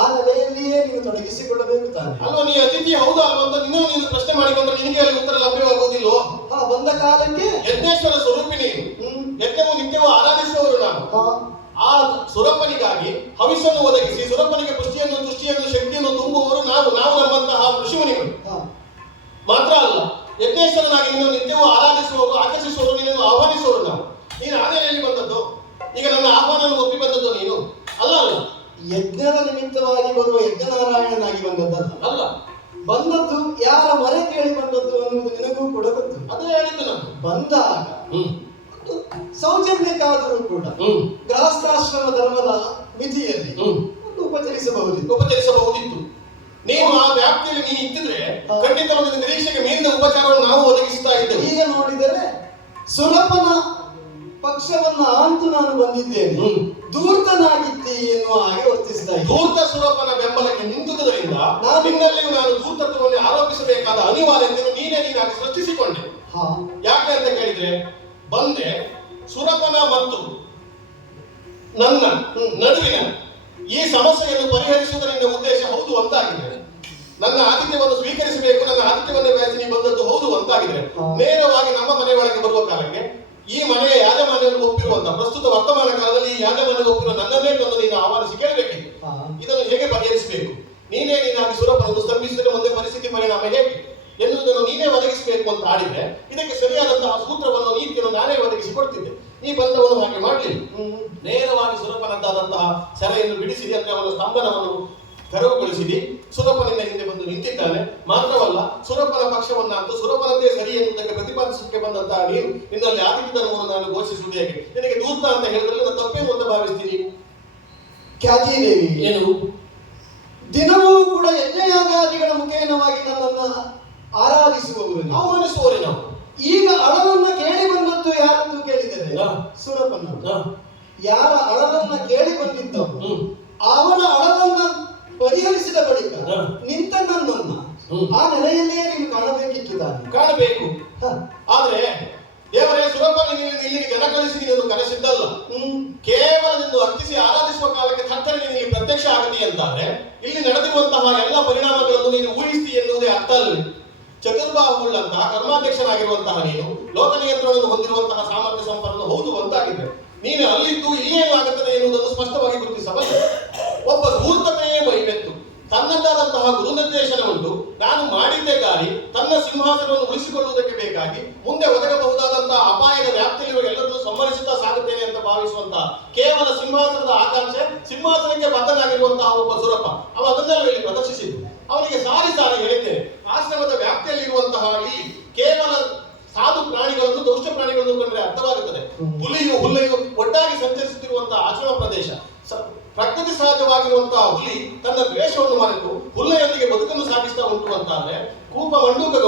ಆ ನೆಲೆಯಲ್ಲಿಯೇ ನೀನು ತೊಡಗಿಸಿಕೊಳ್ಳಬೇಕು ತಾನೆ. ಅಲ್ವಾ, ನೀ ಅತಿಥಿ ಹೌದಾ ಅಲ್ವಾ ಅಂತ ನಿನ್ನನ್ನು ನೀನು ಪ್ರಶ್ನೆ ಮಾಡಿಕೊಂಡ್ರೆ ನಿನಗೆ ಅಲ್ಲಿ ಉತ್ತರ ಲಭ್ಯವಾಗುವುದಿಲ್ವೋ? ಬಂದ ಕಾಲಕ್ಕೆ ಯಜ್ಞೇಶ್ವರ ಸ್ವರೂಪಿ ನೀನು, ಯಜ್ಞವು ನಿತ್ಯವೂ ಆರಾಧಿಸುವವರು ನಾನು. ಆ ಸುರಪ್ಪನಿಗಾಗಿ ಹವಿಸ್ಸನ್ನು ಒದಗಿಸಿ ಸುರಪ್ಪನಿಗೆ ಪುಷ್ಟಿಯನ್ನು ತುಷ್ಟಿಯನ್ನು ಶಕ್ತಿಯನ್ನು ತುಂಬುವವರು ನಾವು ನಮ್ಮಂತಹ ಋಷಿಮುನಿಗಳು. ಮಾತ್ರ ಅಲ್ಲ, ಯಜ್ಞೇಶ್ವರನಾಗಿ ನಿನ್ನನ್ನು ನಿತ್ಯವೂ ಆರಾಧಿಸುವವರು, ಆಕರ್ಷಿಸುವವರು, ನಿನ್ನನ್ನು ಆಹ್ವಾನಿಸುವವರು ನಾವು. ನೀನು ಆನೆಯಲ್ಲಿ ಬಂದದ್ದು, ಈಗ ನನ್ನ ಆಹ್ವಾನವನ್ನು ಒಪ್ಪಿ ಬಂದದ್ದು ನೀನು ಅಲ್ಲ. ಯಜ್ಞದ ನಿಮಿತ್ತವಾಗಿ ಬರುವ ಯಜ್ಞನಾರಾಯಣನಾಗಿ ಬಂದದ್ದಲ್ಲ. ಅಲ್ಲ, ಬಂದದ್ದು ಯಾರ ಮರೆ ಕೇಳಿ ಬಂದದ್ದು ಅನ್ನುವುದು ನಿನಗೂ ಕೂಡ ಗೊತ್ತು. ಅದೇ ಹೇಳಿದ್ದು ನಾನು. ಬಂದಾಗ ಸೌಜನ್ಯಕ್ಕಾದರೂ ಕೂಡ ಗೃಹಸ್ಥಾಶ್ರಮ ಧರ್ಮದ ಮಿತಿಯಲ್ಲಿ ಉಪಚರಿಸಬಹುದಿತ್ತು. ನೀನು ಆ ವ್ಯಾಪ್ತಿಯಲ್ಲಿ ನೀನು ಇದ್ದಿದ್ರೆ ಖಂಡಿತ ಒಂದು ನಿರೀಕ್ಷೆಗೆ ಮೀರಿದ ಉಪಚಾರವನ್ನು ನಾವು ಒದಗಿಸ್ತಾ ಇದ್ದೇವೆ. ಈಗ ನೋಡಿದರೆ ಸುರಪನ ಪಕ್ಷವನ್ನ ಅಂತೂ ನಾನು ಬಂದಿದ್ದೇನೆ, ಧೂರ್ತನಾಗಿದ್ದಿ ಎನ್ನುವ ಹಾಗೆ ವರ್ತಿಸ್ತಾ ಇದ್ದೆ. ಧೂರ್ತ ಸುರಪನ ಬೆಂಬಲಕ್ಕೆ ನಿಂತುದರಿಂದ ನಿನ್ನಲ್ಲಿಯೂ ನಾನು ಧೂರ್ತತ್ವವನ್ನು ಆರೋಪಿಸಬೇಕಾದ ಅನಿವಾರ್ಯತೆಯನ್ನು ನೀನಾಗಿ ಸೃಷ್ಟಿಸಿಕೊಂಡೆ. ಯಾಕೆ ಅಂತ ಕೇಳಿದ್ರೆ, ಬಂದೆ ಸುರಪನ ಮತ್ತು ನನ್ನ ನಡುವಿನ ಈ ಸಮಸ್ಯೆಯನ್ನು ಪರಿಹರಿಸುವುದರಿಂದ ಉದ್ದೇಶ ಹೌದು ಅಂತಾಗಿದೆ. ನನ್ನ ಆತಿಥ್ಯವನ್ನು ಸ್ವೀಕರಿಸಬೇಕು, ನನ್ನ ಆತಿಥ್ಯವನ್ನು ಬಯಸಿ ನೀ ಬಂದದ್ದು ಹೌದು ಅಂತಾಗಿದ್ರೆ ನೇರವಾಗಿ ನಮ್ಮ ಮನೆ ಒಳಗೆ ಬರುವ ಕಾಲಕ್ಕೆ ಈ ಮನೆಯ ಯಾಜಮಾನ್ಯವನ್ನು ಒಪ್ಪಿರುವಂತ ಪ್ರಸ್ತುತ ವರ್ತಮಾನ ಕಾಲದಲ್ಲಿ ಈ ಯಾಜಮಾನ್ಯ ಒಪ್ಪಿರುವ ನನ್ನನ್ನೇ ತಂದು ನೀನು ಆಹ್ವಾನಿಸಿ ಕೇಳಬೇಕಿತ್ತು. ಇದನ್ನು ಹೇಗೆ ಪರಿಹರಿಸಬೇಕು, ನೀನಾಗಿ ಸುರಪನನ್ನು ಸ್ತಂಭಿಸಿದರೆ ಮುಂದೆ ಪರಿಸ್ಥಿತಿ ಪರಿಣಾಮ ಹೇಗೆ ಎನ್ನುವುದನ್ನು ನೀನೇ ಒದಗಿಸಬೇಕು ಅಂತ ಆಡಿದ್ರೆ ಇದಕ್ಕೆ ಸರಿಯಾದಂತಹ ಸೂತ್ರವನ್ನು ನೀತಿಯನ್ನು ನಾನೇ ಒದಗಿಸಿ ಕೊಡ್ತಿದ್ದೆ. ನೀ ಬಂದವನು ಹಾಗೆ ಮಾಡಲಿಲ್ಲ. ನೇರವಾಗಿ ಸುರಪನದ್ದಾದಂತಹ ಸೆರೆಯನ್ನು ಬಿಡಿಸಿದೆ, ಅಂದ್ರೆ ಅವನ ಸ್ತಂಭನವನ್ನು ತೆರವುಗೊಳಿಸಿದಿ. ಸುರಪನಿಂದ ಹಿಂದೆ ಬಂದು ನಿಂತಿದ್ದಾನೆ. ಮಾತ್ರವಲ್ಲ, ಸುರಪನ ಪಕ್ಷವನ್ನ ಅಂತ ಸುರಪನದ್ದೇ ಸರಿ ಎನ್ನುವುದಕ್ಕೆ ಪ್ರತಿಪಾದಿಸಕ್ಕೆ ಬಂದಂತಹ ನೀನು ನಿನ್ನಲ್ಲಿ ಆತಿಥ್ಯ ಧರ್ಮವನ್ನು ನಾನು ಘೋಷಿಸುವುದು ಹೇಗೆ? ನಿನಗೆ ದೂರ್ತ ಅಂತ ಹೇಳಿದ್ರೆ ನಾನು ತಪ್ಪೇನು ಅಂತ ಭಾವಿಸ್ತೀನಿ? ಖ್ಯಾತಿದೇವಿ ಏನು ದಿನವೂ ಕೂಡ ಯಜ್ಞಯಾಗಾದಿಗಳ ಮುಖೇನವಾಗಿ ನನ್ನನ್ನ ಆರಾಧಿಸುವವರು, ಆಹ್ವಾನಿಸುವವರೇ ನಾವು. ಈಗ ಅಳಲನ್ನ ಕೇಳಿ ಬಂದದ್ದು ಯಾರನ್ನು ಕೇಳಿದರೆ ಸುರಪನ. ಯಾರ ಅಳಲನ್ನ ಕೇಳಿ ಬಂದಿದ್ದವು ಅವನ ಅಳಲನ್ನ ಪರಿಹರಿಸಿದ ಬಳಿಕ ನಿಂತ ನನ್ನನ್ನ ಆ ನೆಲೆಯಲ್ಲೇ ನೀನು ಕಾಣಬೇಕಿತ್ತು ತಾನೆ. ಕಾಣಬೇಕು. ಆದ್ರೆ ದೇವರೇ, ಸುರಪನ ಇಲ್ಲಿ ಜನ ಕಳಿಸಿ ನೀನು ಕರೆಸಿದ್ದಲ್ಲ. ಕೇವಲ ನಿಂದು ಅರ್ಪಿಸಿ ಆರಾಧಿಸುವ ಕಾಲಕ್ಕೆ ಥಟ್ಟನೆ ನೀನು ಇಲ್ಲಿ ಪ್ರತ್ಯಕ್ಷ ಆಗತಿ ಅಂತಾದ್ರೆ ಇಲ್ಲಿ ನಡೆದಿರುವಂತಹ ಎಲ್ಲ ಪರಿಣಾಮಗಳನ್ನು ನೀನು ಊಹಿಸ್ತಿ ಎನ್ನುವುದೇ ಅರ್ಥ ಅಲ್ಲವೇ? ಚತುರ್ಬಾಹುಳ್ಳಂತಹ ಕರ್ಮಾಧ್ಯಕ್ಷನಾಗಿರುವಂತಹ ನೀನು ಲೋಕ ನಿಯಂತ್ರಣವನ್ನು ಹೊಂದಿರುವಂತಹ ಸಾಮರ್ಥ್ಯ ಸಂಪನ್ನ ಹೌದು ಅಂತಾಗಿದ್ರೆ ನೀನು ಅಲ್ಲಿದ್ದು ಇಲ್ಲೇನು ಆಗುತ್ತದೆ ಎನ್ನುವುದನ್ನು ಸ್ಪಷ್ಟವಾಗಿ ಗುರುತಿಸಬಲ್ಲ. ಒಬ್ಬ ಧೂರ್ತತೆಯೇ ಮೈವೆತ್ತು ತನ್ನದಾದಂತಹ ಗುರು ನಿರ್ದೇಶನ ಉಂಟು. ನಾನು ಮಾಡಿದ್ದೇ ದಾರಿ ತನ್ನ ಸಿಂಹಾಸನವನ್ನು ಉಳಿಸಿಕೊಳ್ಳುವುದಕ್ಕೆ ಬೇಕಾಗಿ ಮುಂದೆ ಒದಗಬಹುದಾದಂತಹ ಅಪಾಯದ ವ್ಯಾಪ್ತಿಯಲ್ಲಿರುವ ಎಲ್ಲರನ್ನೂ ಸಂಹರಿಸುತ್ತಾ ಸಾಗುತ್ತೇನೆ ಅಂತ ಭಾವಿಸುವಂತಹ ಕೇವಲ ಸಿಂಹಾಸನದ ಆಕಾಂಕ್ಷೆ, ಸಿಂಹಾಸನಕ್ಕೆ ಬದ್ಧನಾಗಿರುವಂತಹ ಒಬ್ಬ ಸುರಪ ಅವ ಅದನ್ನೆಲ್ಲ ಇಲ್ಲಿ ಪ್ರದರ್ಶಿಸಿದ್ದು. ಅವನಿಗೆ ಸಾರಿ ಹೇಳಿದ್ದೇನೆ, ಆಶ್ರಮದ ವ್ಯಾಪ್ತಿಯಲ್ಲಿರುವಂತಹ ಈ ಕೇವಲ ಸಾಧು ಪ್ರಾಣಿಗಳನ್ನು ದುಷ್ಟ ಪ್ರಾಣಿಗಳನ್ನು ಕಂಡ್ರೆ ಅರ್ಥವಾಗುತ್ತದೆ. ಹುಲಿಯು ಹುಲ್ಲೆಯು ಒಟ್ಟಾಗಿ ಸಂಚರಿಸುತ್ತಿರುವಂತಹ ಆಶ್ರಮ ಪ್ರದೇಶ. ಪ್ರಕೃತಿ ಸಹಜವಾಗಿರುವಂತಹ ಹುಲಿ ತನ್ನ ದ್ವೇಷವನ್ನು ಮರೆತು ಹುಲ್ಲೆಯೊಂದಿಗೆ ಬದುಕನ್ನು ಸಾಗಿಸ್ತಾ ಉಂಟು ಅಂತಾದ್ರೆ, ಕೂಪ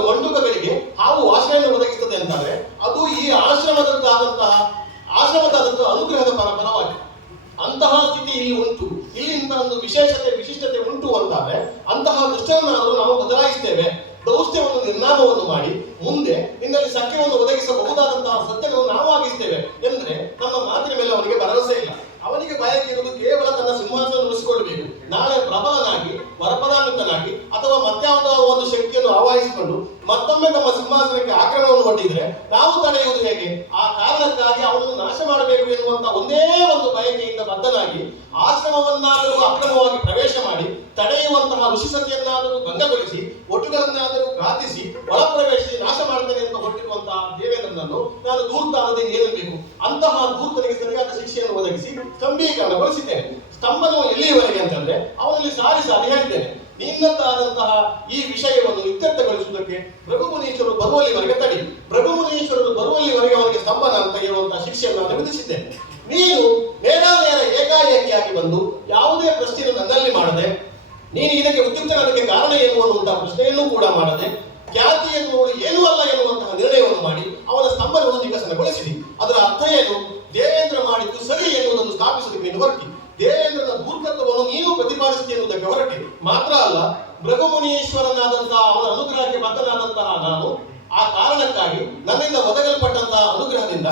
ಮಂಡುಕಗಳಿಗೆ ಹಾವು ಆಶ್ರಯವನ್ನು ಒದಗಿಸುತ್ತದೆ ಅಂತಾದ್ರೆ ಅದು ಈ ಆಶ್ರಮದಾದಂತಹ ಅನುಗ್ರಹದ ಪರವಾಗಿ ಅಂತಹ ಸ್ಥಿತಿ ಇಲ್ಲಿ ಉಂಟು. ಇಲ್ಲಿಂದ ಒಂದು ವಿಶಿಷ್ಟತೆ ಉಂಟು ಅಂತಾದ್ರೆ ಅಂತಹ ದುಷ್ಟರನ್ನಾದರೂ ನಾವು ಬದಲಾಯಿಸ್ತೇವೆ. ದೌಷ್ಟ್ಯವನ್ನು ನಿರ್ನಾಮವನ್ನು ಮಾಡಿ ಮುಂದೆ ನಿನ್ನಲ್ಲಿ ಸತ್ಯವನ್ನು ಒದಗಿಸಬಹುದಾದಂತಹ ಸತ್ಯವನ್ನು ನಾವು ಆಗಿಸ್ತೇವೆ ಎಂದ್ರೆ ನಮ್ಮ ಮಾತಿನ ಮೇಲೆ ಅವನಿಗೆ ಭರವಸೆ ಇಲ್ಲ. ಅವನಿಗೆ ಬಯಕೆ ಇರುವುದು ಕೇವಲ ತನ್ನ ಸಿಂಹಾಸನ ಉಳಿಸಿಕೊಳ್ಳಬೇಕು. ನಾಳೆ ಪ್ರಬಲನಾಗಿ ವರಪದಾನ್ವಿತನಾಗಿ ಅಥವಾ ಮತ್ಯಾವುದೋ ಒಂದು ಶಕ್ತಿಯನ್ನು ಆವಾಹಿಸಿಕೊಂಡು ಮತ್ತೊಮ್ಮೆ ನಮ್ಮ ಸಿಂಹಾಸನಕ್ಕೆ ಆಕ್ರಮಣವನ್ನು ಒಡ್ಡಿದ್ರೆ ನಾವು ತಡೆಯುವುದು ಹೇಗೆ? ಆ ಕಾರಣಕ್ಕಾಗಿ ಅವನನ್ನು ನಾಶ ಮಾಡಬೇಕು ಎನ್ನುವಂತ ಒಂದೇ ಒಂದು ಬಯಕೆಯಿಂದ ಬದ್ಧನಾಗಿ ಆಶ್ರಮವನ್ನಾದರೂ ಅಕ್ರಮವಾಗಿ ಪ್ರವೇಶ ಮಾಡಿ ತಡೆಯುವಂತಹ ಋಷಿಸತಿಯನ್ನಾದರೂ ಭಂಗಗೊಳಿಸಿ ಒಟ್ಟುಗಳನ್ನಾದರೂ ಘಾತಿಸಿ ಒಳ ಪ್ರವೇಶಿಸಿ ನಾಶ ಮಾಡ್ತೇನೆ ಅಂತ ಹೊರಟಿರುವಂತಹ ದೇವೇಂದ್ರನನ್ನು ನಾನು ಧೂರ್ತ ಅನ್ನೋದೇ ಏನಬೇಕು? ಅಂತಹ ಧೂರ್ತನಿಗೆ ಸರಿಯಾದ ಶಿಕ್ಷೆಯನ್ನು ಒದಗಿಸಿ ಸ್ತಂಭೀಕರಣಗೊಳಿಸಿದ್ದೇನೆ. ಸ್ತಂಭನು ಎಲ್ಲಿಯವರೆಗೆ ಅಂತಂದ್ರೆ ಅವನಲ್ಲಿ ಸಾರಿ ಹೇಳಿದ್ದೇನೆ. ನಿನ್ನದ್ದಾದಂತಹ ಈ ವಿಷಯವನ್ನು ಇತ್ಯರ್ಥಗೊಳಿಸುವುದಕ್ಕೆ ಭೃಗುಮುನೀಶ್ವರರು ಬರುವಲ್ಲಿವರೆಗೆ ತಡಿ, ಭೃಗುಮುನೀಶ್ವರರು ಬರುವಲ್ಲಿವರೆಗೆ ಅವರಿಗೆ ಸ್ತಂಭನ ಅಂತ ಹೇಳುವಂತಹ ಶಿಕ್ಷೆಯನ್ನು ನಾನು ವಿಧಿಸಿದ್ದೇನೆ. ನೀನು ನೇರ ಏಕಾಏಕಿಯಾಗಿ ಬಂದು ಯಾವುದೇ ಪ್ರಶ್ನೆಯನ್ನು ನನ್ನಲ್ಲಿ ಮಾಡದೆ, ನೀನು ಇದಕ್ಕೆ ಉದ್ಯುಕ್ತನಾದಕ್ಕೆ ಕಾರಣ ಏನು ಅನ್ನುವಂತಹ ಪ್ರಶ್ನೆಯನ್ನು ಕೂಡ ಮಾಡದೆ, ಖ್ಯಾತಿ ಎನ್ನುವುದು ಏನೂ ಅಲ್ಲ ಎನ್ನುವಂತಹ ನಿರ್ಣಯವನ್ನು ಮಾಡಿ ಅವನ ಸ್ತಂಭನವನ್ನು ನಿಕಸನಗೊಳಿಸಿದಿ. ಅದರ ಅರ್ಥ ಏನು? ದೇವೇಂದ್ರ ಮಾಡಿದ್ದು ಸರಿ ಎನ್ನುವುದನ್ನು ಸ್ಥಾಪಿಸುವುದಕ್ಕೆ ನೀನು ಹೊರಟಿ, ದೇವೇಂದ್ರನ ಧೂರ್ತತ್ವವನ್ನು ನೀನು ಪ್ರತಿಪಾದಿಸುತ್ತೆ ಎನ್ನುವುದಕ್ಕೆ ಹೊರಟಿ. ಮಾತ್ರ ಅಲ್ಲ, ಭೃಗುಮುನೀಶ್ವರನಾದಂತಹ ಅವನ ಅನುಗ್ರಹ ಭಕ್ತನಾದಂತಹ ನಾನು ಆ ಕಾರಣಕ್ಕಾಗಿ ನನ್ನಿಂದ ಒದಗಲ್ಪಟ್ಟಂತಹ ಅನುಗ್ರಹದಿಂದ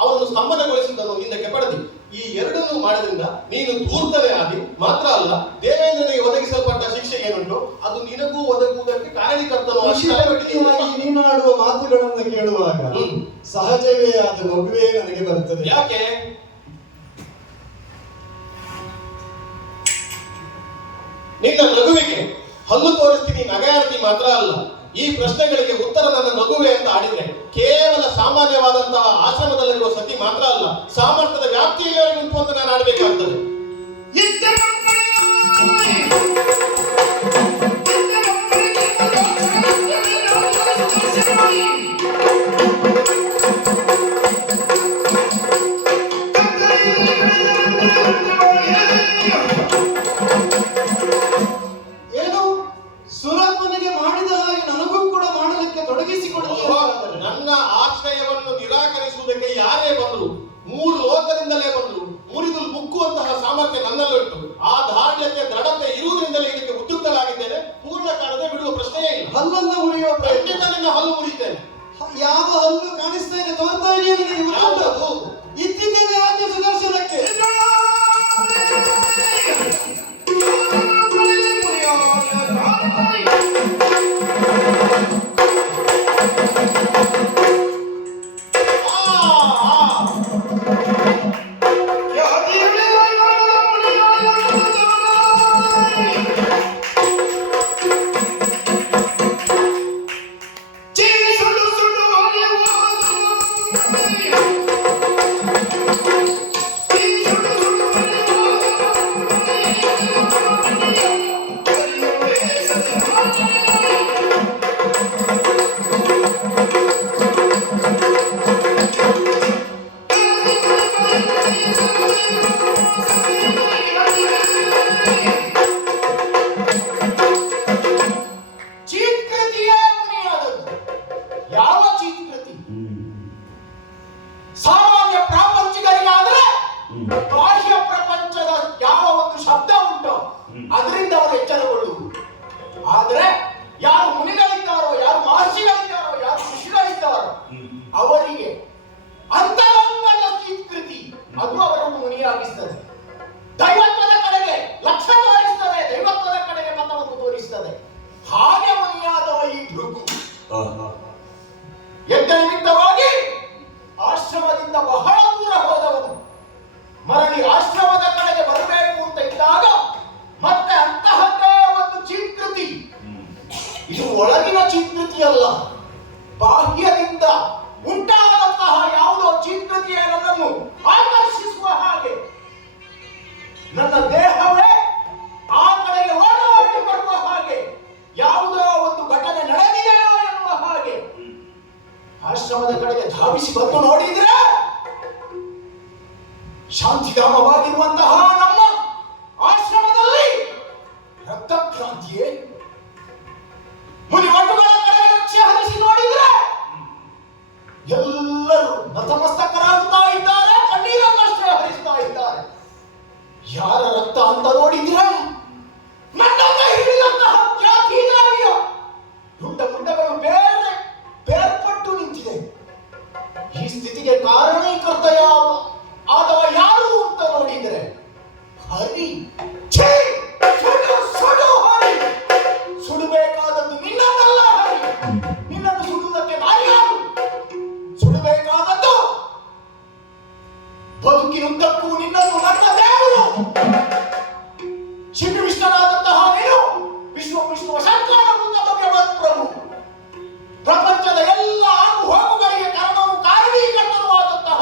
ಅವರನ್ನು ಸ್ತಂಭನಗೊಳಿಸಿದ್ದನ್ನು ಹಿಂದಕ್ಕೆ ಪಡೆದಿ. ಈ ಎರಡನ್ನೂ ಮಾಡೋದ್ರಿಂದ ನೀನು ಧೂರ್ತನೇ ಆದಿ ಮಾತ್ರ ಅಲ್ಲ, ದೇವೇಂದ್ರನಿಗೆ ಒದಗಿಸಲ್ಪಟ್ಟ ಶಿಕ್ಷೆ ಏನುಂಟು ಅದು ನಿನಗೂ ಒದಗುವುದಕ್ಕೆ ಕಾರಣೀಕರ್ತನು. ನೀನಾಡುವ ಮಾತುಗಳನ್ನು ಕೇಳುವಾಗ ಸಹಜವೇ ಆದ ನಗುವೇ ನನಗೆ ಬರುತ್ತದೆ. ಯಾಕೆ? ನಿನ್ನ ನಗುವಿಗೆ ಹಲ್ಲು ತೋರಿಸ್ತೀನಿ, ನಗೆಯಾಡ್ತೀನಿ ಮಾತ್ರ ಅಲ್ಲ, ಈ ಪ್ರಶ್ನೆಗಳಿಗೆ ಉತ್ತರ ನನ್ನ ನಗುವೆ ಅಂತ ಆಡಿದ್ರೆ ಕೇವಲ ಸಾಮಾನ್ಯವಾದಂತಹ ಆಶ್ರಮದಲ್ಲಿರುವ ಸತಿ ಮಾತ್ರ ಅಲ್ಲ, ಸಾಮರ್ಥ್ಯದ ವ್ಯಾಪ್ತಿಯಲ್ಲಿ ಉಂಟು ಅಂತ ನಾನು ಆಡಬೇಕಾಗ್ತದೆ. ಏನು ಸುರಪ್ಪನಿಗೆ ಮಾಡಿದ ಹಾಗೆ ನನಗೂ ಕೂಡ ಮಾಡಲಿಕ್ಕೆ ತೊಡಗಿಸಿಕೊಡುತ್ತಾರೆ. ನನ್ನ ಆಶ್ರಯವನ್ನು ನಿರಾಕರಿಸುವುದಕ್ಕೆ ಯಾರೇ ಬಂದ್ರು, 3 ಲೋಕದಿಂದಲೇ ಬಂದ್ರು, ಮುರಿದು ಮುಕ್ಕುವಂತಹ ಸಾಮರ್ಥ್ಯ ನನ್ನಲ್ಲುಂಟು. ಆ ದಾಢ್ಯಕ್ಕೆ ದೃಢತೆ ಇರುವುದರಿಂದಲೇ ಇದಕ್ಕೆ ಉದ್ಯುಕ್ತನಾಗಿದ್ದೇನೆ. ಪೂರ್ಣ ಕಾಲದ ಬಿಡುವ ಪ್ರಶ್ನೆಯೇ ಇಲ್ಲ. ಹಲ್ಲನ್ನು ಮುರಿಯುವ ಖಂಡಿತ ನಿನ್ನ ಹಲ್ಲು ಮುರಿತೇನೆ. ಯಾವ ಹಲ್ಲು ಕಾಣಿಸ್ತಾ ಇದೆ, ತೋರ್ತಾ ಇದೆಯಾ ನನಗೆ? ಯಾವುದು? ಇತ್ತಿದ್ದೇನೆ ರಾಜ್ಯ ಸುದರ್ಶನಕ್ಕೆ. ಸಾಮಾನ್ಯ ಪ್ರಾಪಂಚಿಕರಿಗಾದ್ರೆ ಬಾಹ್ಯ ಪ್ರಪಂಚದ ಯಾವ ಒಂದು ಶಬ್ದ ಉಂಟೋ ಅದರಿಂದ ಅವರು ಎಚ್ಚರಗೊಳ್ಳುವುದು. ಆದ್ರೆ ಯಾರು ಮುನಿಗಳಿದ್ದಾರೋ, ಯಾರು ಮಹರ್ಷಿಗಳಿದ್ದಾರೋ, ಯಾರು ಋಷಿಗಳಿದ್ದಾರೋ ಅವರಿಗೆ ಅಂತರಂಗದ ಚೀತ್ಕೃತಿ ಅದು ಅವರನ್ನು ಮುನಿಯಾಗಿಸ್ತದೆ. ದೈವತ್ವದ ಕಡೆಗೆ ಲಕ್ಷ್ಯ ತೋರಿಸ್ತದೆ, ದೈವತ್ವದ ಕಡೆಗೆ ಪಥವನ್ನು ತೋರಿಸ್ತದೆ. ಹಾಗೆ ಮುನಿಯಾದವ ಈ ಭೃಗು ಯಜ್ಞನಿಮಿತ್ತವಾಗಿ ಆಶ್ರಮದಿಂದ ಬಹಳ ದೂರ ಹೋದವನು ಮರಳಿ ಆಶ್ರಮದ ಕಡೆಗೆ ಬರಬೇಕು ಅಂತ ಇದ್ದಾಗ ಮತ್ತೆ ಅಂತಹದ್ದೇ ಒಂದು ಚೀಕೃತಿ. ಇದು ಒಳಗಿನ ಚೀಕೃತಿ ಅಲ್ಲ, ಬಾಹ್ಯದಿಂದ ಉಂಟಾದಂತಹ ಯಾವುದೋ ಚೀಕೃತಿಯ ನನ್ನನ್ನು ಆಕರ್ಷಿಸುವ ಹಾಗೆ ನನ್ನ ದೇಹವೇ ಆ ಕಡೆಗೆ ಓಡಾಡಿ ಬರುವ ಹಾಗೆ ಯಾವುದೋ ಒಂದು ಘಟನೆ ನಡೆದಿದೆಯೋ ಎನ್ನುವ ಹಾಗೆ ಆಶ್ರಮದ ಕಡೆಗೆ ಧಾವಿಸಿ ಬಂದು ನೋಡಿದ್ರೆ ಶಾಂತಿಧಾಮವಾಗಿರುವಂತಹ ನಮ್ಮ ಆಶ್ರಮದಲ್ಲಿ ರಕ್ತಕ್ರಾಂತಿಯೇ. ಮುನಿವಟುಗಳ ಕಡೆಗೆ ಲಕ್ಷ್ಯ ಹರಿಸಿ ನೋಡಿದ್ರೆ ಎಲ್ಲರೂ ನತಮಸ್ತಕರಾಗುತ್ತಾ ಇದ್ದಾರೆ, ಕಣ್ಣೀರನ್ನಷ್ಟೇ ಹರಿಸ್ತಾ ಇದ್ದಾರೆ. ಯಾರ ರಕ್ತ ಅಂತ ನೋಡಿದ್ರೆ ನನ್ನ ಕೈ ಹಿಡಿದಂತಹ ಖ್ಯಾತಿಯ ದುಡ್ಡ ಗುಡ್ಡಗಳು ಬೇರ್ಪಟ್ಟು ನಿಂತಿದೆ. ಈ ಸ್ಥಿತಿಗೆ ಕಾರಣೀಕರ್ತ ಆದವ ಯಾರು ಅಂತ ನೋಡಿದ್ರೆ ಹರಿ. ಛೀ! ಸುಡು ಹರಿ! ಸುಡಬೇಕಾದದ್ದು ನಿನ್ನನ್ನಲ್ಲ ಹರಿ. ನಿನ್ನನ್ನು ಸುಡುವುದಕ್ಕೆ ನಾನು ಯಾರು? ಸುಡಬೇಕಾದದ್ದು ಬದುಕಿನುದ್ದಕ್ಕೂ ನಿನ್ನನ್ನು ನನ್ನ ದೇವರು ಶಿವವಿಷ್ಣನಾದಂತಹ ನೀನು ವಿಶ್ವ ಸರ್ಕಾರ ಪ್ರಭು. ಪ್ರಪಂಚದ ಎಲ್ಲ ಆಗು ಹೋಗುಗಳಿಗೆ ಕಾರಣವು ಕಾರಣೀಕರ್ತನೂ ಆದಂತಹ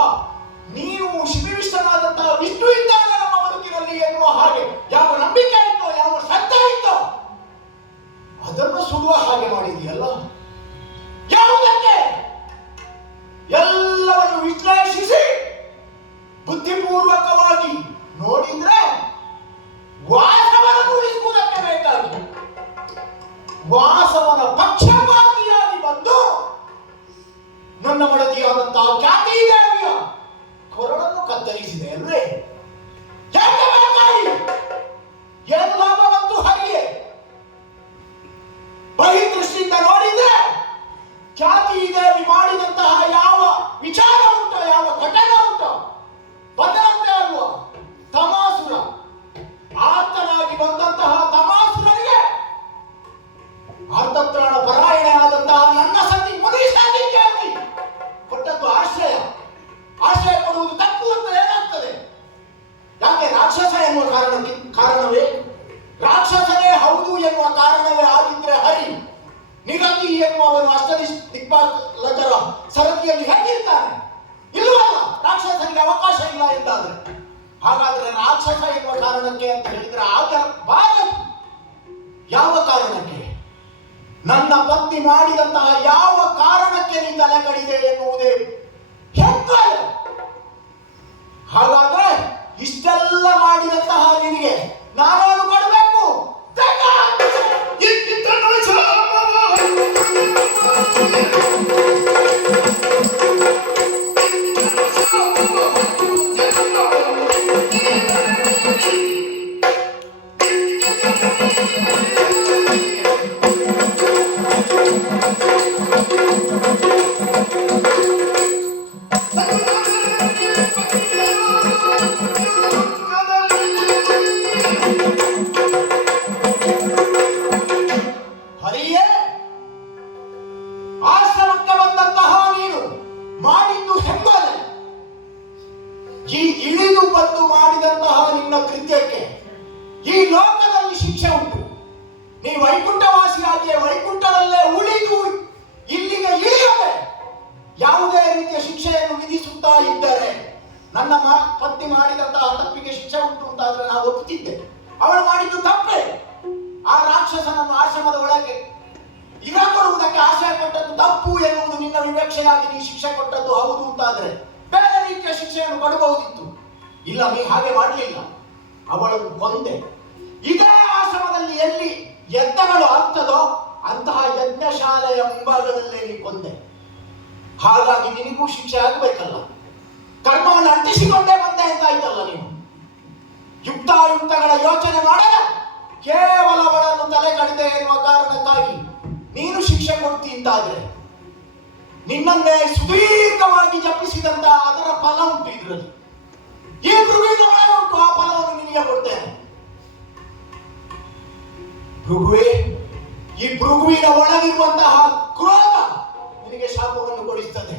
ನೀವು ಶಿವವಿಷ್ಣನಾದಂತಹ ವಿಷ್ಣು ಇದ್ದಾಗ ನಮ್ಮ ಬದುಕಿನಲ್ಲಿ ಎನ್ನುವ ಹಾಗೆ ಯಾವ ನಂಬಿಕೆ ಇತ್ತೋ, ಯಾವ ಶ್ರದ್ಧೆ ಇತ್ತೋ ಅದನ್ನು ಸುಡುವ ಹಾಗೆ ಮಾಡಿದೆಯಲ್ಲ. ಯಾವುದಕ್ಕೆ? ಎಲ್ಲವನ್ನು ವಿಶ್ಲೇಷಿಸಿ ಬುದ್ಧಿಪೂರ್ವಕವಾಗಿ ನೋಡಿದ್ರೆ ಅವಕಾಶ ಇಲ್ಲ ಎಂದಾದ್ರೆ, ಹಾಗಾದ್ರೆ ರಾಕ್ಷಸ ಎನ್ನುವ ಕಾರಣಕ್ಕೆ ಅಂತ ಹೇಳಿದ್ರೆ ಆಗಬಾರದು. ಯಾವ ಕಾರಣಕ್ಕೆ? ನನ್ನ ಪತ್ನಿ ಮಾಡಿದಂತಹ ಯಾವ ಕಾರಣಕ್ಕೆ ನೀ ತಲೆ ಕಡಿದೆ ಎನ್ನುವುದೇ ಹೆಗ್ಗಲ. ಹಾಗಾದ್ರೆ ಇಷ್ಟೆಲ್ಲ ಮಾಡಿದಂತಹ ನಿನಗೆ ನಾನೇನು ಕೊಡಬೇಕು? ಹರಿಯೇ, ಆಶ್ರಮಕ್ಕೆ ಬಂದಂತಹ ನೀನು ಮಾಡಿದ್ದು ಹೆಂಗಲೆ? ಈ ಇಳಿದು ಬಂದು ಮಾಡಿದಂತಹ ನಿನ್ನ ಕೃತ್ಯಕ್ಕೆ ಈ ಲೋಕದಲ್ಲಿ ಶಿಕ್ಷೆ ಉಂಟು. ನೀ ವೈಕುಂಠವಾಸಿಯಾಗಿ ವೈಕುಂಠದಲ್ಲೇ ಉಳಿದು ಇಲ್ಲಿಗೆ ಇಳಿಯದೆ ಯಾವುದೇ ರೀತಿಯ ಶಿಕ್ಷೆಯನ್ನು ವಿಧಿಸುತ್ತಾ ಇದ್ದರೆ, ನನ್ನ ಪತ್ನಿ ಮಾಡಿದಂತಹ ತಪ್ಪಿಗೆ ಶಿಕ್ಷೆ ಉಂಟು ಅಂತಾದ್ರೆ ನಾವು ಒಪ್ಪುತ್ತಿದ್ದೆ. ಅವಳು ಮಾಡಿದ್ದು ತಪ್ಪೇ. ಆ ರಾಕ್ಷಸನನ್ನು ಆಶ್ರಮದ ಒಳಗೆ ಇರಕೊಡುವುದಕ್ಕೆ ಆಶಯ ಕೊಟ್ಟದ್ದು ತಪ್ಪು ಎನ್ನುವುದು ನಿನ್ನ ವಿವೇಕ್ಷೆಯಾಗಿ ನೀ ಶಿಕ್ಷೆ ಕೊಟ್ಟದ್ದು ಹೌದು ಅಂತಾದ್ರೆ ಬೇರೆ ರೀತಿಯ ಶಿಕ್ಷೆಯನ್ನು ಕೊಡಬಹುದಿತ್ತು. ಇಲ್ಲ, ನೀ ಹಾಗೆ ಮಾಡಲಿಲ್ಲ. ಅವಳನ್ನು ಕೊಂದೆ. ಇದೇ ಆಶ್ರಮದಲ್ಲಿ ಎಲ್ಲಿ ಯಜ್ಞಗಳು ಆಗ್ತದೋ ಅಂತಹ ಯಜ್ಞಶಾಲೆಯ ಮುಂಭಾಗದಲ್ಲೇ ನೀ ಕೊಂದೆ. ಹಾಗಾಗಿ ನಿನಗೂ ಶಿಕ್ಷೆ ಆಗಬೇಕಲ್ಲ. ಕರ್ಮವನ್ನು ಅಂಟಿಸಿಕೊಂಡೇ ಬಂದೆ ಅಂತಾಯ್ತಲ್ಲ. ನೀನು ಯುಕ್ತಾಯುಕ್ತಗಳ ಯೋಚನೆ ಮಾಡಲ್ಲ, ಕೇವಲ ಅವಳನ್ನು ತಲೆ ಕಡಿದೆ ಎನ್ನುವ ಕಾರಣಕ್ಕಾಗಿ ನೀನು ಶಿಕ್ಷೆ ಕೊಡ್ತಿ ಅಂತಾದ್ರೆ ನಿನ್ನನ್ನೇ ಸುದೀರ್ಘವಾಗಿ ಜಪಿಸಿದಂತ ಅದರ ಫಲ ಉಂಟು ಇದರಲ್ಲಿ. ಈ ಭೃಗುವಿನ ಒಳಗೆ ಉಂಟು. ಆ ಫಲವನ್ನು ನಿನಗೆ ಕೊಡ್ತೇನೆ. ಭೃಗುವೇ, ಈ ಭೃಗುವಿನ ಒಳಗಿರುವಂತಹ ಕ್ರೋಧ ನಿನಗೆ ಶಾಪವನ್ನು ಕೊಡಿಸ್ತದೆ.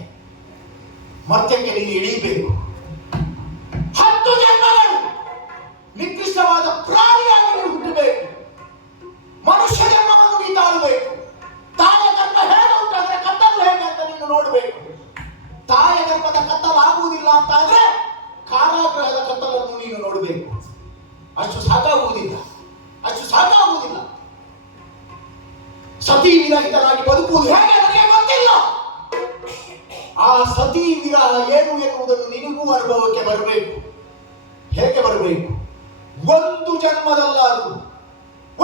ಮರ್ತ್ಯಕ್ಕೆ ನೀನು ಇಳಿಯಬೇಕು. 10 ಜನ್ಮಗಳು ನಿಕೃಷ್ಟವಾದ ಪ್ರಾಣಿಯಾಗಿ ನೀವು ಹುಟ್ಟಬೇಕು. ಮನುಷ್ಯ ಜನ್ಮವನ್ನು ನೀ ತಾಳಬೇಕು. ತಾಯ ಗರ್ಭ ಹೇಗೆ ಉಂಟಾದ್ರೆ ಕತ್ತಲು ಹೇಗೆ ಅಂತ ನೀನು ನೋಡಬೇಕು. ತಾಯ ಗರ್ಭದ ಕತ್ತಲು ಆಗುವುದಿಲ್ಲ ಅಂತಾದ್ರೆ ಕಾರಾಗೃಹದ ಕತ್ತಲನ್ನು ನೀನು ನೋಡಬೇಕು. ಅಷ್ಟು ಸಾಕಾಗುವುದಿಲ್ಲ. ಸತಿ ವಿರಹಿತನಾಗಿ ಬದುಕುವುದು ಹೇಗೆ ನನಗೆ ಗೊತ್ತಿಲ್ಲ. ಆ ಸತಿ ವಿರಹ ಏನು ಎನ್ನುವುದನ್ನು ನಿನಗೂ ಅನುಭವಕ್ಕೆ ಬರಬೇಕು. ಹೇಗೆ ಬರಬೇಕು? ಒಂದು ಜನ್ಮದಲ್ಲಾದರೂ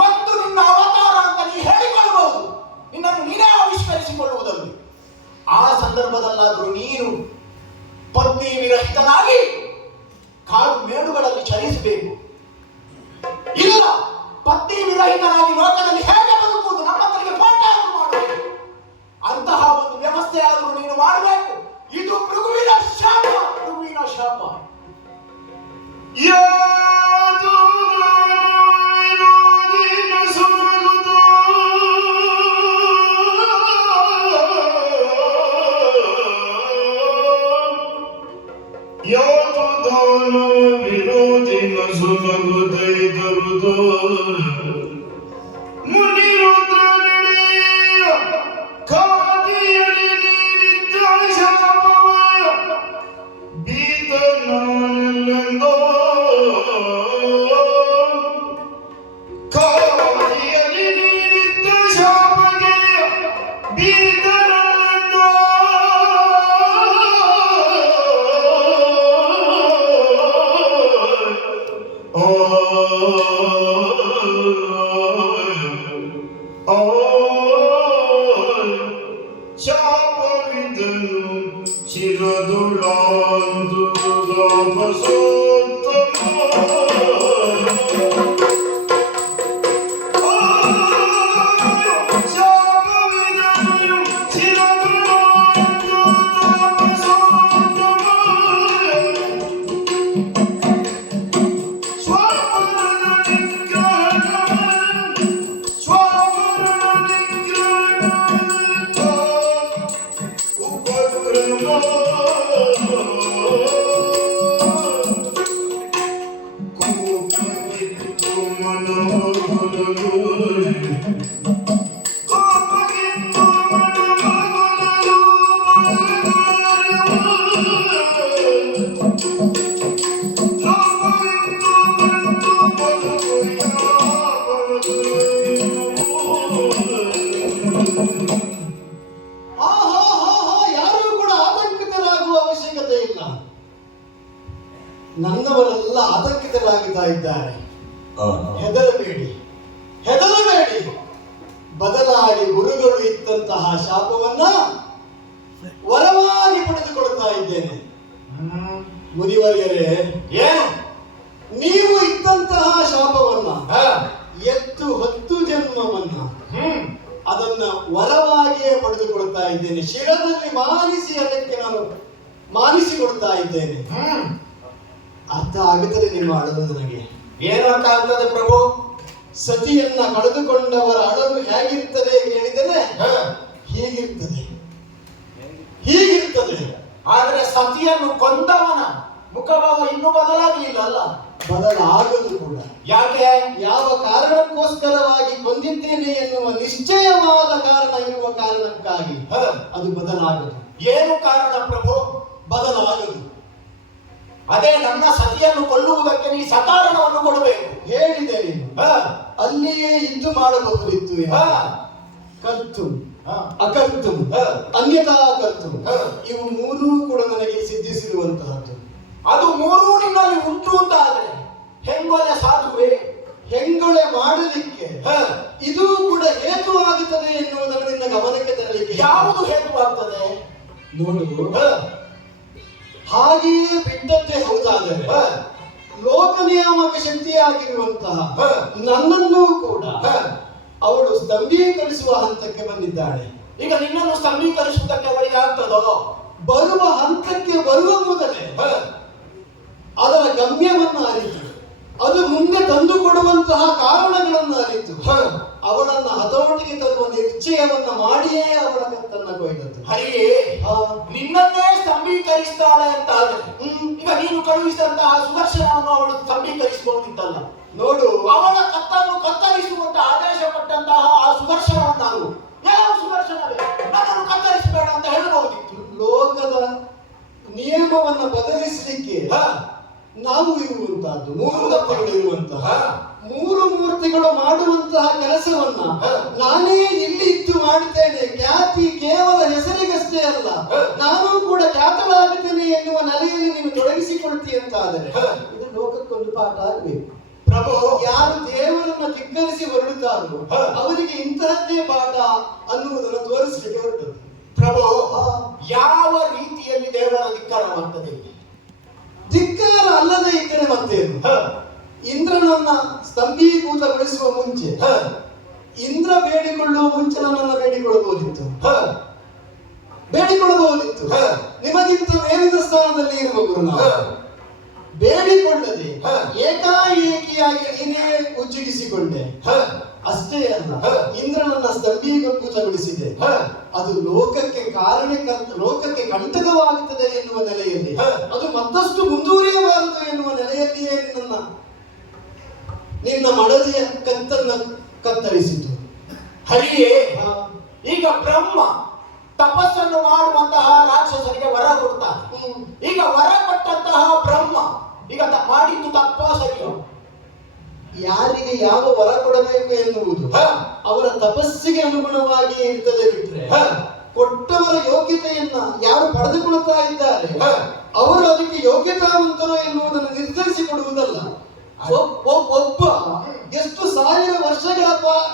ಒಂದು ನಿನ್ನ ಅವತಾರ ಅಂತ ನೀ ಹೇಳಿಕೊಳ್ಳಬಹುದು. ನಿನ್ನನ್ನು ನೀನೇ ಆವಿಷ್ಕರಿಸಿಕೊಳ್ಳುವುದನ್ನು. ಆ ಸಂದರ್ಭದಲ್ಲಾದರೂ ನೀನು ಪತ್ನಿ ವಿರಹಿತನಾಗಿ ಕಾಡು ಮೇಡುಗಳಲ್ಲಿ ಚಲಿಸಬೇಕು. ಇಲ್ಲ, ಪತ್ನಿ ವಿರಹಿತನಾಗಿ ಲೋಕದಲ್ಲಿ ಹೇಗೆ ಬದುಕುವುದು? ನಮ್ಮ ಹತ್ತಿರ ಪಾಠವನ್ನು ಮಾಡಬೇಕು. ಅಂತಹ ಒಂದು ವ್ಯವಸ್ಥೆ ಆದರೂ ನೀನು ಮಾಡಬೇಕು. ಇದು ಭೃಗುವಿನ ಶಾಪ. ನನ್ನವರೆಲ್ಲ ಆತಂಕಿತರಾಗುತ್ತಾ ಇದ್ದಾರೆ. ಹೆದರಬೇಡಿ, ಹೆದರಬೇಡಿ. ಬದಲಾಗಿ ಗುರುಗಳು ಇತ್ತಂತಹ ಶಾಪವನ್ನ ವರವಾಗಿ ಪಡೆದುಕೊಳ್ತಾ ಇದ್ದೇನೆ. ಮುನಿವರ್ಯರೇ, ಏನು ನೀವು ಇದ್ದಂತಹ ಶಾಪವನ್ನ ಎತ್ತು 10 ಜನ್ಮವನ್ನ ಅದನ್ನ ವರವಾಗಿಯೇ ಪಡೆದುಕೊಳ್ತಾ ಇದ್ದೇನೆ. ಶಿರದಲ್ಲಿ ಮಾನಿಸಿ ಅದಕ್ಕೆ ನಾನು ಮಾನಿಸಿಕೊಡ್ತಾ ಇದ್ದೇನೆ. ಅರ್ಥ ಆಗುತ್ತದೆ ನಿಮ್ಮ ಅಳಲು ನನಗೆ. ಏನು ಅರ್ಥ ಆಗ್ತದೆ ಪ್ರಭು? ಸತಿಯನ್ನ ಕಳೆದುಕೊಂಡವರ ಅಳಲು ಹೇಗಿರ್ತದೆ ಕೇಳಿದರೆ ಹೀಗಿರ್ತದೆ, ಹೀಗಿರ್ತದೆ. ಆದ್ರೆ ಸತಿಯನ್ನು ಕೊಂದವನ ಮುಖಭಾವ ಇನ್ನೂ ಬದಲಾಗಲಿಲ್ಲ ಅಲ್ಲ? ಬದಲಾಗದು ಕೂಡ. ಯಾಕೆ? ಯಾವ ಕಾರಣಕ್ಕೋಸ್ಕರವಾಗಿ ಕೊಂದಿದ್ದೇನೆ ಎನ್ನುವ ನಿಶ್ಚಯವಾದ ಕಾರಣ ಇರುವ ಕಾರಣಕ್ಕಾಗಿ ಅದು ಬದಲಾಗದು. ಏನು ಕಾರಣ ಪ್ರಭು? ಬದಲಾಗದು. ಅದೇ ನನ್ನ ಸತಿಯನ್ನು ಕೊಲ್ಲುವುದಕ್ಕೆ ನೀ ಸಕಾರಣವನ್ನು ಕೊಡಬೇಕು. ಹೇಳಿದೆ ನೀನು, ಅಲ್ಲಿಯೇ ಇದ್ದು ಮಾಡಬಹುದಿತ್ತು. ಕರ್ತು, ಅಕರ್ತು, ಅನ್ಯಥಾ ಕರ್ತು, ಇವು ಮೂರೂ ಕೂಡ ನನಗೆ ಸಿದ್ಧಿಸಿರುವಂತಹದ್ದು. ಅದು ಮೂರೂ ನಿನ್ನಲ್ಲಿ ಉಂಟು ಅಂತ ಆದ್ರೆ ಹೆಂಗೊಲೆ ಸಾಧುವೆ? ಹೆಂಗೊಳೆ ಮಾಡಲಿಕ್ಕೆ ಇದು ಕೂಡ ಹೇತುವಾಗುತ್ತದೆ ಎನ್ನುವುದನ್ನು ನಿನ್ನ ಗಮನಕ್ಕೆ ತರಲಿಕ್ಕೆ. ಯಾವುದು ಹೇತುವಾಗ್ತದೆ ನೋಡು, ಹಾಗೆಯೇ ಬಿಟ್ಟದ್ದೇ ಹೌದಾದರೆ ಲೋಕ ನಿಯಾಮಕ ಶಕ್ತಿಯಾಗಿರುವಂತಹ ನನ್ನನ್ನೂ ಕೂಡ ಅವಳು ಸ್ತಂಭೀಕರಿಸುವ ಹಂತಕ್ಕೆ ಬಂದಿದ್ದಾಳೆ. ಈಗ ನಿನ್ನನ್ನು ಸ್ತಂಭೀಕರಿಸುವುದಕ್ಕೆ ಅವಳಿಗೆ ಆಗ್ತದೋ? ಬರುವ ಹಂತಕ್ಕೆ ಬರುವ ಮೊದಲೇ ಅದರ ಗಮ್ಯವನ್ನು ಅರಿತು, ಅದು ಮುಂದೆ ತಂದು ಕೊಡುವಂತಹ ಕಾರಣಗಳನ್ನು ಅರಿತು ಅವಳನ್ನ ಹತೋಟಿಗೆ ತರುವ ನಿಶ್ಚಯವನ್ನ ಮಾಡಿಯೇ ಅವಳ ಕತ್ತನ್ನ ಕೊಯ್ದದ್ದು. ಹರಿಯೇ, ನಿನ್ನನ್ನೇ ಸ್ತಂಭೀಕರಿಸ್ತಾಳೆ ಅಂತ ಆದ್ರೆ ಈಗ ನೀನು ಕಳುಹಿಸಿದಂತಹ ಸುದರ್ಶನವನ್ನು ಅವಳು ಸ್ತಂಭೀಕರಿಸಬಹುದಿತ್ತಲ್ಲ. ನೋಡು, ಅವಳ ಕತ್ತನ್ನು ಕತ್ತರಿಸುವಂತ ಆದೇಶ ಪಟ್ಟಂತಹ ಆ ಸುದರ್ಶನವನ್ನು ಯಾವ ಸುದರ್ಶನವೇ ನನ್ನನ್ನು ಕತ್ತರಿಸಬೇಡ ಅಂತ ಹೇಳಬಹುದಿತ್ತು. ಲೋಕದ ನಿಯಮವನ್ನ ಬದಲಿಸಲಿಕ್ಕೆ ನಾವು ಇರುವಂತಹದ್ದು 3 ಮೂರ್ತಿಗಳು ಇರುವಂತಹ 3 ಮೂರ್ತಿಗಳು ಮಾಡುವಂತಹ ಕೆಲಸವನ್ನ ನಾನೇ ಇಲ್ಲಿ ಇದ್ದು ಮಾಡುತ್ತೇನೆ. ಖ್ಯಾತಿ ಕೇವಲ ಹೆಸರಿಗಷ್ಟೇ ಅಲ್ಲ, ನಾನು ಕೂಡ ಖ್ಯಾತಳಾಗುತ್ತೇನೆ ಎನ್ನುವ ನೆಲೆಯಲ್ಲಿ ನೀನು ತೊಡಗಿಸಿಕೊಳ್ತೀಯ ಅಂತ ಆದರೆ ಇದು ಲೋಕಕ್ಕೊಂದು ಪಾಠ ಆಗಬೇಕು. ಪ್ರಭು, ಯಾರು ದೇವರನ್ನ ಧಿಕ್ಕರಿಸಿ ಹೊರಡುತ್ತಾರೋ ಅವರಿಗೆ ಇಂತಹದ್ದೇ ಪಾಠ ಅನ್ನುವುದನ್ನು ತೋರಿಸಲಿಕ್ಕೆ ಹೊರಟದ್ದು. ಪ್ರಭು, ಯಾವ ರೀತಿಯಲ್ಲಿ ದೇವರ ಧಿಕ್ಕಾರವಾಗ್ತದೆ? ಧಿಕ್ಕಾರ ಅಲ್ಲದೆ ಇದ್ದರೆ ಮತ್ತೇನು? ಇಂದ್ರನನ್ನ ಸ್ತಂಭೀಭೂತಗೊಳಿಸುವ ಮುಂಚೆ ಇಂದ್ರ ಬೇಡಿಕೊಳ್ಳುವ ಮುಂಚೆ ನನ್ನನ್ನು ಬೇಡಿಕೊಳ್ಳಬಹುದಿತ್ತು, ಬೇಡಿಕೊಳ್ಳಬಹುದಿತ್ತು. ನಿಮಗಿಂತ ಮೇಲಿನ ಸ್ಥಾನದಲ್ಲಿ ಇರುವವರು ನಾವು ಬೇಡಿಕೊಳ್ಳದೆ ಏಕಾಏಕಿಯಾಗಿ ನೀನೇ ಉಜ್ಜುಗಿಸಿಕೊಂಡೆ. ಅಷ್ಟೇ ಅಲ್ಲ, ಇಂದ್ರನನ್ನ ಸ್ತಂಭೀಭೂತಗೊಳಿಸಿದೆ. ಅದು ಲೋಕಕ್ಕೆ ಕಂಟಕವಾಗುತ್ತದೆ ಎನ್ನುವ ನೆಲೆಯಲ್ಲಿ, ಅದು ಮತ್ತಷ್ಟು ಮುಂದುವರಿಯಬಾರದು ಎನ್ನುವ ನೆಲೆಯಲ್ಲಿಯೇ ನಿನ್ನ ಮಡದಿಯ ಕತ್ತನ್ನ ಕತ್ತರಿಸಿತು. ಹರಿಯೇ, ಈಗ ಬ್ರಹ್ಮ ತಪಸ್ಸನ್ನು ಮಾಡುವಂತಹ ರಾಕ್ಷಸರಿಗೆ ವರ ಕೊಡ್ತಾನೆ. ಈಗ ವರ ಕೊಟ್ಟಂತಹ ಬ್ರಹ್ಮ ಈಗ ಮಾಡಿದ್ದು ತಪ್ಪ ಸರಿಯೋ? ಯಾರಿಗೆ ಯಾವ ವರ ಕೊಡಬೇಕು ಎನ್ನುವುದು ಅವರ ತಪಸ್ಸಿಗೆ ಅನುಗುಣವಾಗಿ ಇರ್ತದೆ. ಬಿಟ್ರೆ ಕೊಟ್ಟವರ ಯೋಗ್ಯತೆಯನ್ನ ಯಾರು ಪಡೆದುಕೊಳ್ತಾ ಇದ್ದಾರೆ ಅವರು ಅದಕ್ಕೆ ಯೋಗ್ಯತಾವಂತರು ಎನ್ನುವುದನ್ನು ನಿರ್ಧರಿಸಿಕೊಡುವುದಲ್ಲ. ಒಬ್ಬ ಎಷ್ಟು 1000 ವರ್ಷಗಳ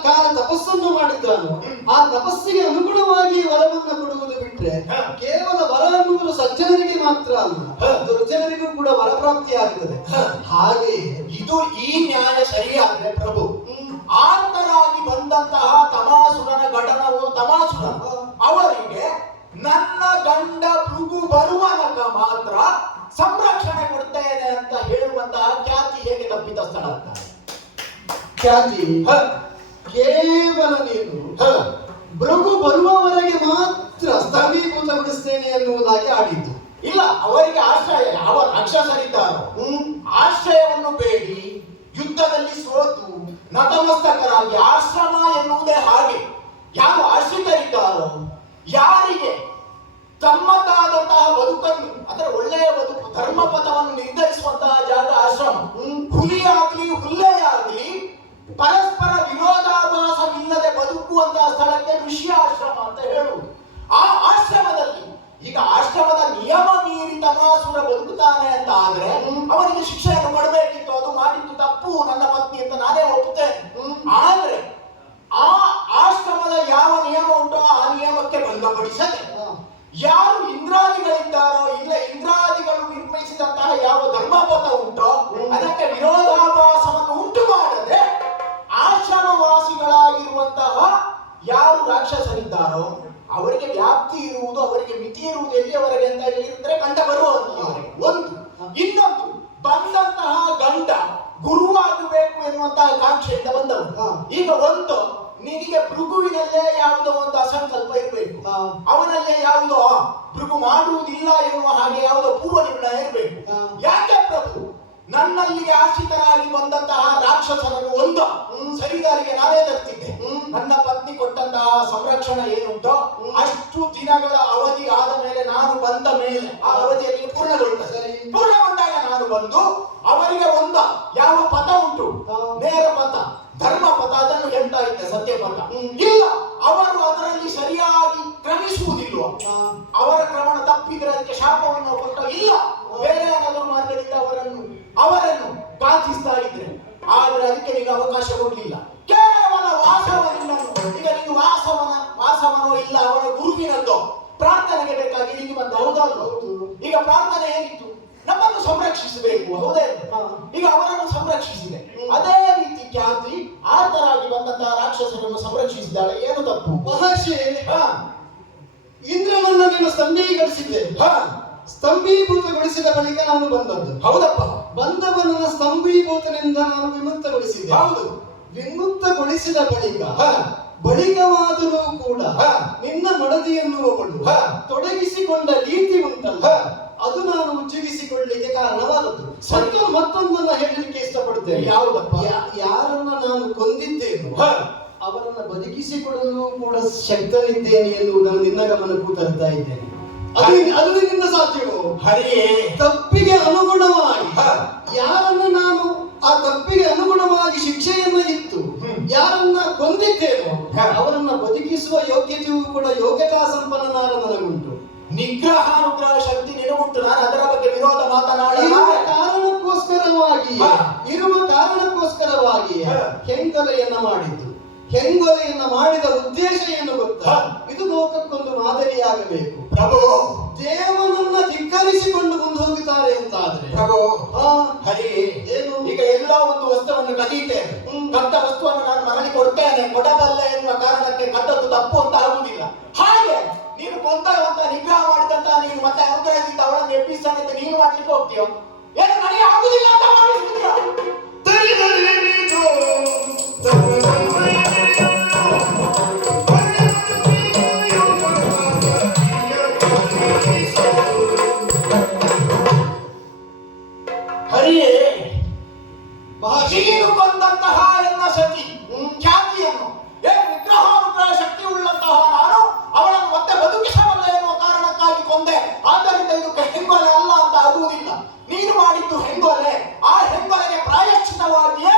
ಕಾಲ ತಪಸ್ಸನ್ನು ಮಾಡಿದ್ದಾನೋ ಆ ತಪಸ್ಸಿಗೆ ಅನುಗುಣವಾಗಿ ವರವನ್ನು ಕೊಡುವುದು ಬಿಟ್ರೆ ಕೇವಲ ವರ ಅನ್ನುವುದು ಸಜ್ಜನರಿಗೆ ಮಾತ್ರ ಅಲ್ಲ, ದುರ್ಜನರಿಗೂ ಕೂಡ ವರ ಪ್ರಾಪ್ತಿ ಆಗುತ್ತದೆ. ಹಾಗೆ ಇದು ಈ ನ್ಯಾಯ ಸರಿಯಾದ್ರೆ ಪ್ರಭು, ಆರ್ತರಾಗಿ ಬಂದಂತಹ ತಮಾಸುರನ ಗಡನವು ತಮಾಸುರ ಅವರಿಗೆ ನನ್ನ ಗಂಡ ಭೃಗು ಬರುವನಕ ಮಾತ್ರ ಸಂರಕ್ಷಣೆ ಕೊಡ್ತೇನೆ ಅಂತ ಹೇಳುವಂತಹ ಖ್ಯಾತಿ ಹೇಗೆ ತಪ್ಪಿತಸ್ಥಳ? ಖ್ಯಾತಿ ಕೇವಲ ನೀನು ಭೃಗು ಬರುವವರೆಗೆ ಮಾತ್ರ ಸ್ತಂಭೀಭೂತಗೊಳಿಸ್ತೇನೆ ಎನ್ನುವುದಾಗಿ ಆಡಿದ್ದು ಇಲ್ಲ. ಅವರಿಗೆ ಆಶ್ರಯ ಯಾವ ರಾಕ್ಷಸರಿದ್ದಾರೋ ಆಶ್ರಯವನ್ನು ಬೇಡಿ ಯುದ್ಧದಲ್ಲಿ ಸೋತು ನತಮಸ್ತಕರಾಗಿ ಆಶ್ರಮ ಎನ್ನುವುದೇ ಹಾಗೆ. ಯಾರು ಆಶ್ರಿತರಿದ್ದಾರೋ, ಯಾರಿಗೆ ತಮ್ಮದಾದಂತಹ ಬದುಕನ್ನು ಅದರ ಒಳ್ಳೆಯ ಬದುಕು ಧರ್ಮಪಥವನ್ನು ನಿರ್ಧರಿಸುವಂತಹ ಜಾಗ ಆಶ್ರಮ. ಹುಲಿಯಾಗ್ಲಿ ಹುಲ್ಲೆಯಾಗ್ಲಿ ಪರಸ್ಪರ ವಿರೋಧಾಭಾಸವಿಲ್ಲದೆ ಬದುಕುವಂತಹ ಸ್ಥಳಕ್ಕೆ ಋಷಿ ಆಶ್ರಮ ಅಂತ ಹೇಳುವುದು. ಆ ಆಶ್ರಮದಲ್ಲಿ ಈಗ ಆಶ್ರಮದ ನಿಯಮ ಮೀರಿ ತಮಾಸುರ ಬದುಕುತ್ತಾನೆ ಅಂತ ಆದ್ರೆ ಅವನಿಗೆ ಹೊರಡಿಸದೆ ಯಾರು ಇಂದ್ರಾದಿಗಳಿದ್ದಾರೋ ಇಲ್ಲ ಇಂದ್ರಾದಿಗಳು ನಿರ್ಮಿಸಿದಂತಹ ಯಾವ ಧರ್ಮಪಥ ಉಂಟೋ ಅದಕ್ಕೆ ವಿರೋಧಾಭಾಸವನ್ನು ಉಂಟು ಮಾಡದೆ ಆಶ್ರಮವಾಸಿಗಳಾಗಿರುವಂತಹ ಯಾರು ರಾಕ್ಷಸರಿದ್ದಾರೋ ಅವರಿಗೆ ವ್ಯಾಪ್ತಿ ಇರುವುದು ಅವರಿಗೆ ಮಿತಿ ಇರುವುದು ಎಲ್ಲಿಯವರೆಗೆ ಅಂತ ಹೇಳಿದ್ರೆ ಗಂಡ ಬರುವುದು ಒಂದು. ಇನ್ನೊಂದು, ಬಂದಂತಹ ಗಂಡ ಗುರುವಾಗಬೇಕು ಎನ್ನುವಂತಹ ಕಾಂಕ್ಷೆಯಿಂದ ಬಂದವರು. ಈಗ ಒಂದು, ನಿನಗೆ ಭೃಗುವಿನಲ್ಲೇ ಯಾವುದೋ ಒಂದು ಅಸಂಕಲ್ಪ ಇರಬೇಕು, ಅವನಲ್ಲೇ ಯಾವುದೋ ಭೃಗು ಮಾಡುವುದಿಲ್ಲ ಎನ್ನುವ ಹಾಗೆ ಯಾವುದೋ ಪೂರ್ವ ನಿರ್ಣಯ ಇರಬೇಕು. ಯಾಕೆ ಪ್ರಭು ನನ್ನಲ್ಲಿಗೆ ಆಶ್ರಿತರಾಗಿ ಬಂದಂತಹ ರಾಕ್ಷಸರನ್ನು ಒಂದು ಸರಿದಾರಿಗೆ ನಾನೇ ತರ್ತಿದ್ದೆ. ನನ್ನ ಪತ್ನಿ ಕೊಟ್ಟಂತಹ ಸಂರಕ್ಷಣೆ ಏನುಂಟೋ ಅಷ್ಟು ದಿನಗಳ ಅವಧಿ ಆದ ಮೇಲೆ ನಾನು ಬಂದ ಮೇಲೆ ಆ ಅವಧಿಯಲ್ಲಿ ಪೂರ್ಣಗೊಳ್ಳುತ್ತದೆ. ಪೂರ್ಣಗೊಂಡಾಗ ನಾನು ಬಂದು ಅವರಿಗೆ ಒಂದ ಯಾವ ಪಥ ಉಂಟು, ನೇರ ಪಥ, ಧರ್ಮ ಪಥ, ಅದನ್ನು ಹೇಳ್ತಾ ಇದ್ದೆ, ಸತ್ಯ ಪಥ. ಇಲ್ಲ, ಅವರು ಅದರಲ್ಲಿ ಸರಿಯಾಗಿ ಕ್ರಮಿಸುವುದಿಲ್ವ, ಅವರ ಕ್ರಮಣ ತಪ್ಪಿದ್ರೆ ಅದಕ್ಕೆ ಶಾಪವನ್ನು ಕೊಟ್ಟ, ಇಲ್ಲ ಬೇರೆ ಏನಾದರೂ ಮಾರ್ಗದಿಂದ ಅವರನ್ನು ಗಾಂಧಿಸ್ತಾ ಇದ್ರೆ, ಆದ್ರೆ ಅದಕ್ಕೆ ನಿಮಗೆ ಅವಕಾಶ ಕೊಡ್ಲಿಲ್ಲ. ಕೇವಲ ವಾಸವನಿಂದ ಈಗ ನೀನು ವಾಸವನೋ ಇಲ್ಲ ಅವರ ಗುರುವಿನದ್ದೋ ಪ್ರಾರ್ಥನೆಗೆ ಬೇಕಾಗಿ ಇಲ್ಲಿ ಬಂದ, ಹೌದಲ್ವ? ಈಗ ಪ್ರಾರ್ಥನೆ ಏನಿತ್ತು, ನಮ್ಮನ್ನು ಸಂರಕ್ಷಿಸಬೇಕು, ಹೌದೇ? ಈಗ ಅವರನ್ನು ಸಂರಕ್ಷಿಸಿದೆ. ಅದೇ ರೀತಿ ಖ್ಯಾತಿ ಆತರಾಗಿ ಬಂದಂತಹ ರಾಕ್ಷಸರನ್ನು ಸಂರಕ್ಷಿಸಿದ್ದಾಳೆ. ಏನು ತಪ್ಪು? ಮಹರ್ಷಿ, ಇಂದ್ರನನ್ನ ನೀನು ಸ್ತಂಭೀಕರಿಸಿದ್ದೆ. ಸ್ತಂಭೀಭೂತಗೊಳಿಸಿದ ಬಳಿಕ ನಾನು ಬಂದದ್ದು. ಹೌದಪ್ಪ. ಬಂದವನನ್ನ ಸ್ತಂಭೀಭೂತನಿಂದ ನಾನು ವಿಮುಕ್ತಗೊಳಿಸಿದ್ದೆ. ಹೌದು. ವಿಮುಕ್ತಗೊಳಿಸಿದ ಬಳಿಕವಾದರೂ ಕೂಡ ನಿನ್ನ ಮಡದಿ ಎನ್ನುವವಳು ತೊಡಗಿಸಿಕೊಂಡ ರೀತಿ ಉಂಟಲ್ಲ, ಅದು ನಾನು ಉಜ್ಜುಗಿಸಿಕೊಳ್ಳಲಿಕ್ಕೆ ಕಾರಣವಾದದ್ದು. ಮತ್ತೊಂದನ್ನ ಹೇಳಲಿಕ್ಕೆ ಇಷ್ಟಪಡುತ್ತೇನೆ. ಯಾವುದಪ್ಪ? ಯಾರನ್ನ ನಾನು ಕೊಂದಿದ್ದೇನೋ ಅವರನ್ನ ಬದುಕಿಸಿಕೊಳ್ಳಲು ಕೂಡ ಶಕ್ತನಿದ್ದೇನೆ ಎನ್ನುವುದನ್ನು ನಿನ್ನ ಗಮನಕ್ಕೂ ತರ್ತಾ ಇದ್ದೇನೆ. ಅದು ನಿನ್ನಿಂದ ಸಾಧ್ಯವೋ? ಹರಿಯೇ, ತಪ್ಪಿಗೆ ಅನುಗುಣವಾಗಿ ಯಾರನ್ನ ನಾನು ಆ ತಪ್ಪಿಗೆ ಅನುಗುಣವಾಗಿ ಶಿಕ್ಷೆಯನ್ನ ಇತ್ತು ಯಾರನ್ನ ಕೊಂದಿದ್ದೇನೋ ಅವರನ್ನ ಬದುಕಿಸುವ ಯೋಗ್ಯತೆಯೂ ಕೂಡ ಯೋಗ್ಯತಾ ಸಂಪನ್ನನಾದ ನನಗುಂಟು. ನಿಗ್ರಹಾನುಗ್ರಹ ಶಕ್ತಿ ನಿನಗುಂಟು. ನಾನು ಅದರ ಬಗ್ಗೆ ವಿರೋಧ ಮಾತನಾಡಿ ಇರುವ ಕಾರಣಕ್ಕೋಸ್ಕರವಾಗಿ ಹೆಂಗೊಲೆಯನ್ನ ಮಾಡಿದ್ದು. ಹೆಂಗೊಲೆಯನ್ನ ಮಾಡಿದ ಉದ್ದೇಶ ಏನು ಗೊತ್ತಾ? ಇದು ಲೋಕಕ್ಕೊಂದು ಮಾದರಿಯಾಗಬೇಕು. ಪ್ರಭು, ದೇವನನ್ನ ಧಿಕ್ಕರಿಸಿಕೊಂಡು ಮುಂದೆ ಹೋಗುತ್ತಾರೆ ಅಂತಾದ್ರೆ ಪ್ರಭು ಹರಿ ಏನು, ಈಗ ಎಲ್ಲೋ ಒಂದು ವಸ್ತುವನ್ನು ಕದೀತೇನೆ, ಕದ್ದ ವಸ್ತುವನ್ನು ನಾನು ಮರಳಿ ಕೊಡ್ತೇನೆ, ಕೊಡಬಲ್ಲ ಎನ್ನುವ ಕಾರಣಕ್ಕೆ ಕದ್ದದ್ದು ತಪ್ಪು ಅಂತ ಆಗುವುದಿಲ್ಲ. ಹಾಗೆ ನೀನು ಕೊಂತ ನಿಗ್ರಹ ಮಾಡಿದಂತ ನೀನು ಮತ್ತೆ ಅನುಗ್ರಹದಿಂದ ಅವಳನ್ನು ಎಬ್ಬಿಸ್ತಾನೆ ಅಂತ ನೀನು ಮಾಡ್ಲಿಕ್ಕೆ ಹೋಗ್ತೀಯೋ? ಏನು ನನಗೆ ಆಗುದಿಲ್ಲ ಅಂತ ಮಾಡಿಸ್ತೀಯೋ? ಹರಿಯೇ, ನೀನು ಕೊಂದಂತಹ ಎನ್ನ ಸತಿ ಖ್ಯಾತಿಯನ್ನು ವಿಗ್ರಹಾನುಗ್ರಹ ಶಕ್ತಿ ಉಳ್ಳಂತಹ ನಾನು ಅವಳನ್ನು ಮತ್ತೆ ಬದುಕಿಸಬಲ್ಲ ಎನ್ನುವ ಕಾರಣಕ್ಕಾಗಿ ಕೊಂದೆ. ಆದ್ದರಿಂದ ಇದು ಹೆಂಗೊಲೆ ಅಲ್ಲ ಅಂತ ಆಗುವುದಿಲ್ಲ. ನೀನು ಮಾಡಿದ್ದು ಹೆಂಗೊಲೆ. ಆ ಹೆಂಗೊಲೆಗೆ ಪ್ರಾಯಶ್ಚಿತವಾಗಿಯೇ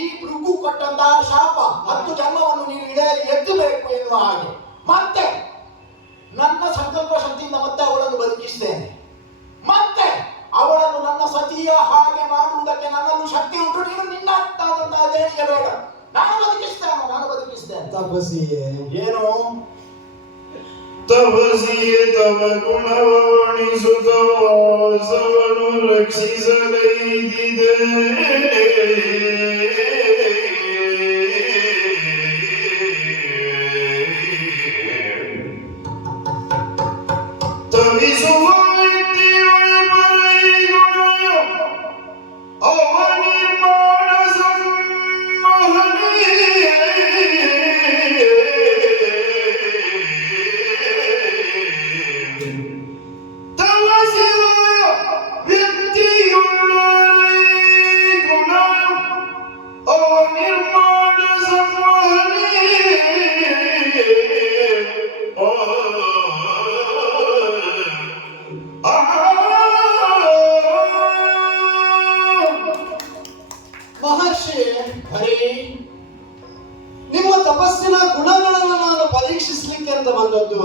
ಈ ಭೃಗು ಕೊಟ್ಟಂತಹ ಶಾಪ 10 ಜನ್ಮವನ್ನು ನೀನು ಇಡೆಯಲ್ಲಿ ಎತ್ತಬೇಕು ಎನ್ನುವ ಹಾಗೆ ಮತ್ತೆ ನನ್ನ ಸಂಕಲ್ಪ ಶಕ್ತಿಯಿಂದ ಮತ್ತೆ ಅವಳನ್ನು ಬದುಕಿಸ್ತೇನೆ. ಮತ್ತೆ ಅವಳನ್ನು ನನ್ನ ಸತಿಯ ಹಾಗೆ ಮಾಡುವುದಕ್ಕೆ ನನ್ನನ್ನು ಶಕ್ತಿ ಉಂಟು. ನೀನು ನಿನ್ನಾದಂತಹ ದೇಣಿಗೆ ಬೇಡ. ನಾನು ಬದುಕಿಸ್ತೇನೆ. ತಪಸ್ಸಿಯೇ ಏನು? ತಪಸ್ಸಿಯೇ ತವ ಗುಣವಣಿಸುತ್ತ ವಾಸವನ್ನು ರಕ್ಷಿಸಲೈದಿದೆ. ತವಿಸುವ ವ್ಯಕ್ತಿಯೊಳ ಪರೈಗುಣ ಅವನಿರ್ಮಾಣ ಸಂಮೋಹನೆ. ತವಸಿವ ವ್ಯಕ್ತಿಯುಳ್ಳ ಗುಣ ಅವನಿರ್ಮಾಣ ಸಂಮೋಹನೆ. ಮಹರ್ಷಿ, ಹರಿ, ನಿಮ್ಮ ತಪಸ್ಸಿನ ಗುಣಗಳನ್ನು ನಾನು ಪರೀಕ್ಷಿಸಲಿಕ್ಕೆ ಅಂತ ಬಂದದ್ದು.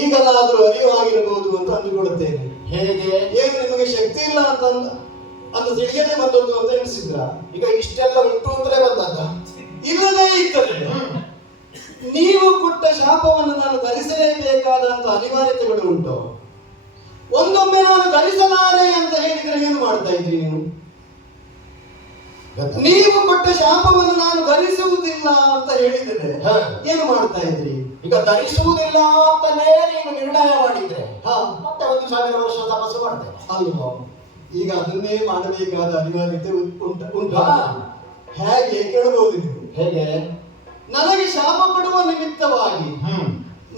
ಈಗಲಾದ್ರೂ ಅರಿವಾಗಿರಬಹುದು ಅಂತ ಅಂದುಕೊಳ್ಳುತ್ತೇನೆ. ಹೇಗೆ? ಏನು ನಿಮಗೆ ಶಕ್ತಿ ಇಲ್ಲ ಅಂತ ತಿಳಿಯದೆ ಬಂದದ್ದು ಅಂತ ಎಣಿಸಿದ್ರ? ಈಗ ಇಷ್ಟೆಲ್ಲ ಉಂಟು ಅಂತಲೇ ಬಂದದ್ದ? ಇಲ್ಲದೇ ಇದ್ದರೆ ನೀವು ಕೊಟ್ಟ ಶಾಪವನ್ನು ನಾನು ಧರಿಸಲೇಬೇಕಾದಂತ ಅನಿವಾರ್ಯತೆಗಳು ಉಂಟು. ಒಂದೊಮ್ಮೆ ನಾನು ಧರಿಸಲಾರೆ ಅಂತ ಹೇಳಿದ್ರೆ ಏನು ಮಾಡ್ತಾ ಇದ್ರಿ ನೀವು? ನೀವು ಕೊಟ್ಟ ಶಾಪವನ್ನು ನಾನು ಧರಿಸುವುದಿಲ್ಲ ಅಂತ ಹೇಳಿದರೆ ಏನು ಮಾಡ್ತಾ ಇದ್ರಿ? ಈಗ ಧರಿಸುವುದಿಲ್ಲ ಅಂತಲೇ ನೀನು ನಿರ್ಣಯ ಮಾಡಿದ್ರೆ ಮತ್ತೆ 1000 ವರ್ಷ ತಪಸ್ಸು ಮಾಡ್ತೇನೆ ಅಲ್ವಾ? ಈಗ ಅದನ್ನೇ ಮಾಡಬೇಕಾದ ಅನಿವಾರ್ಯತೆ ಉಂಟು. ಹೇಗೆ ಕೇಳಬಹುದು ನೀವು? ಹೇಗೆ? ನನಗೆ ಶಾಪ ಕೊಡುವ ನಿಮಿತ್ತವಾಗಿ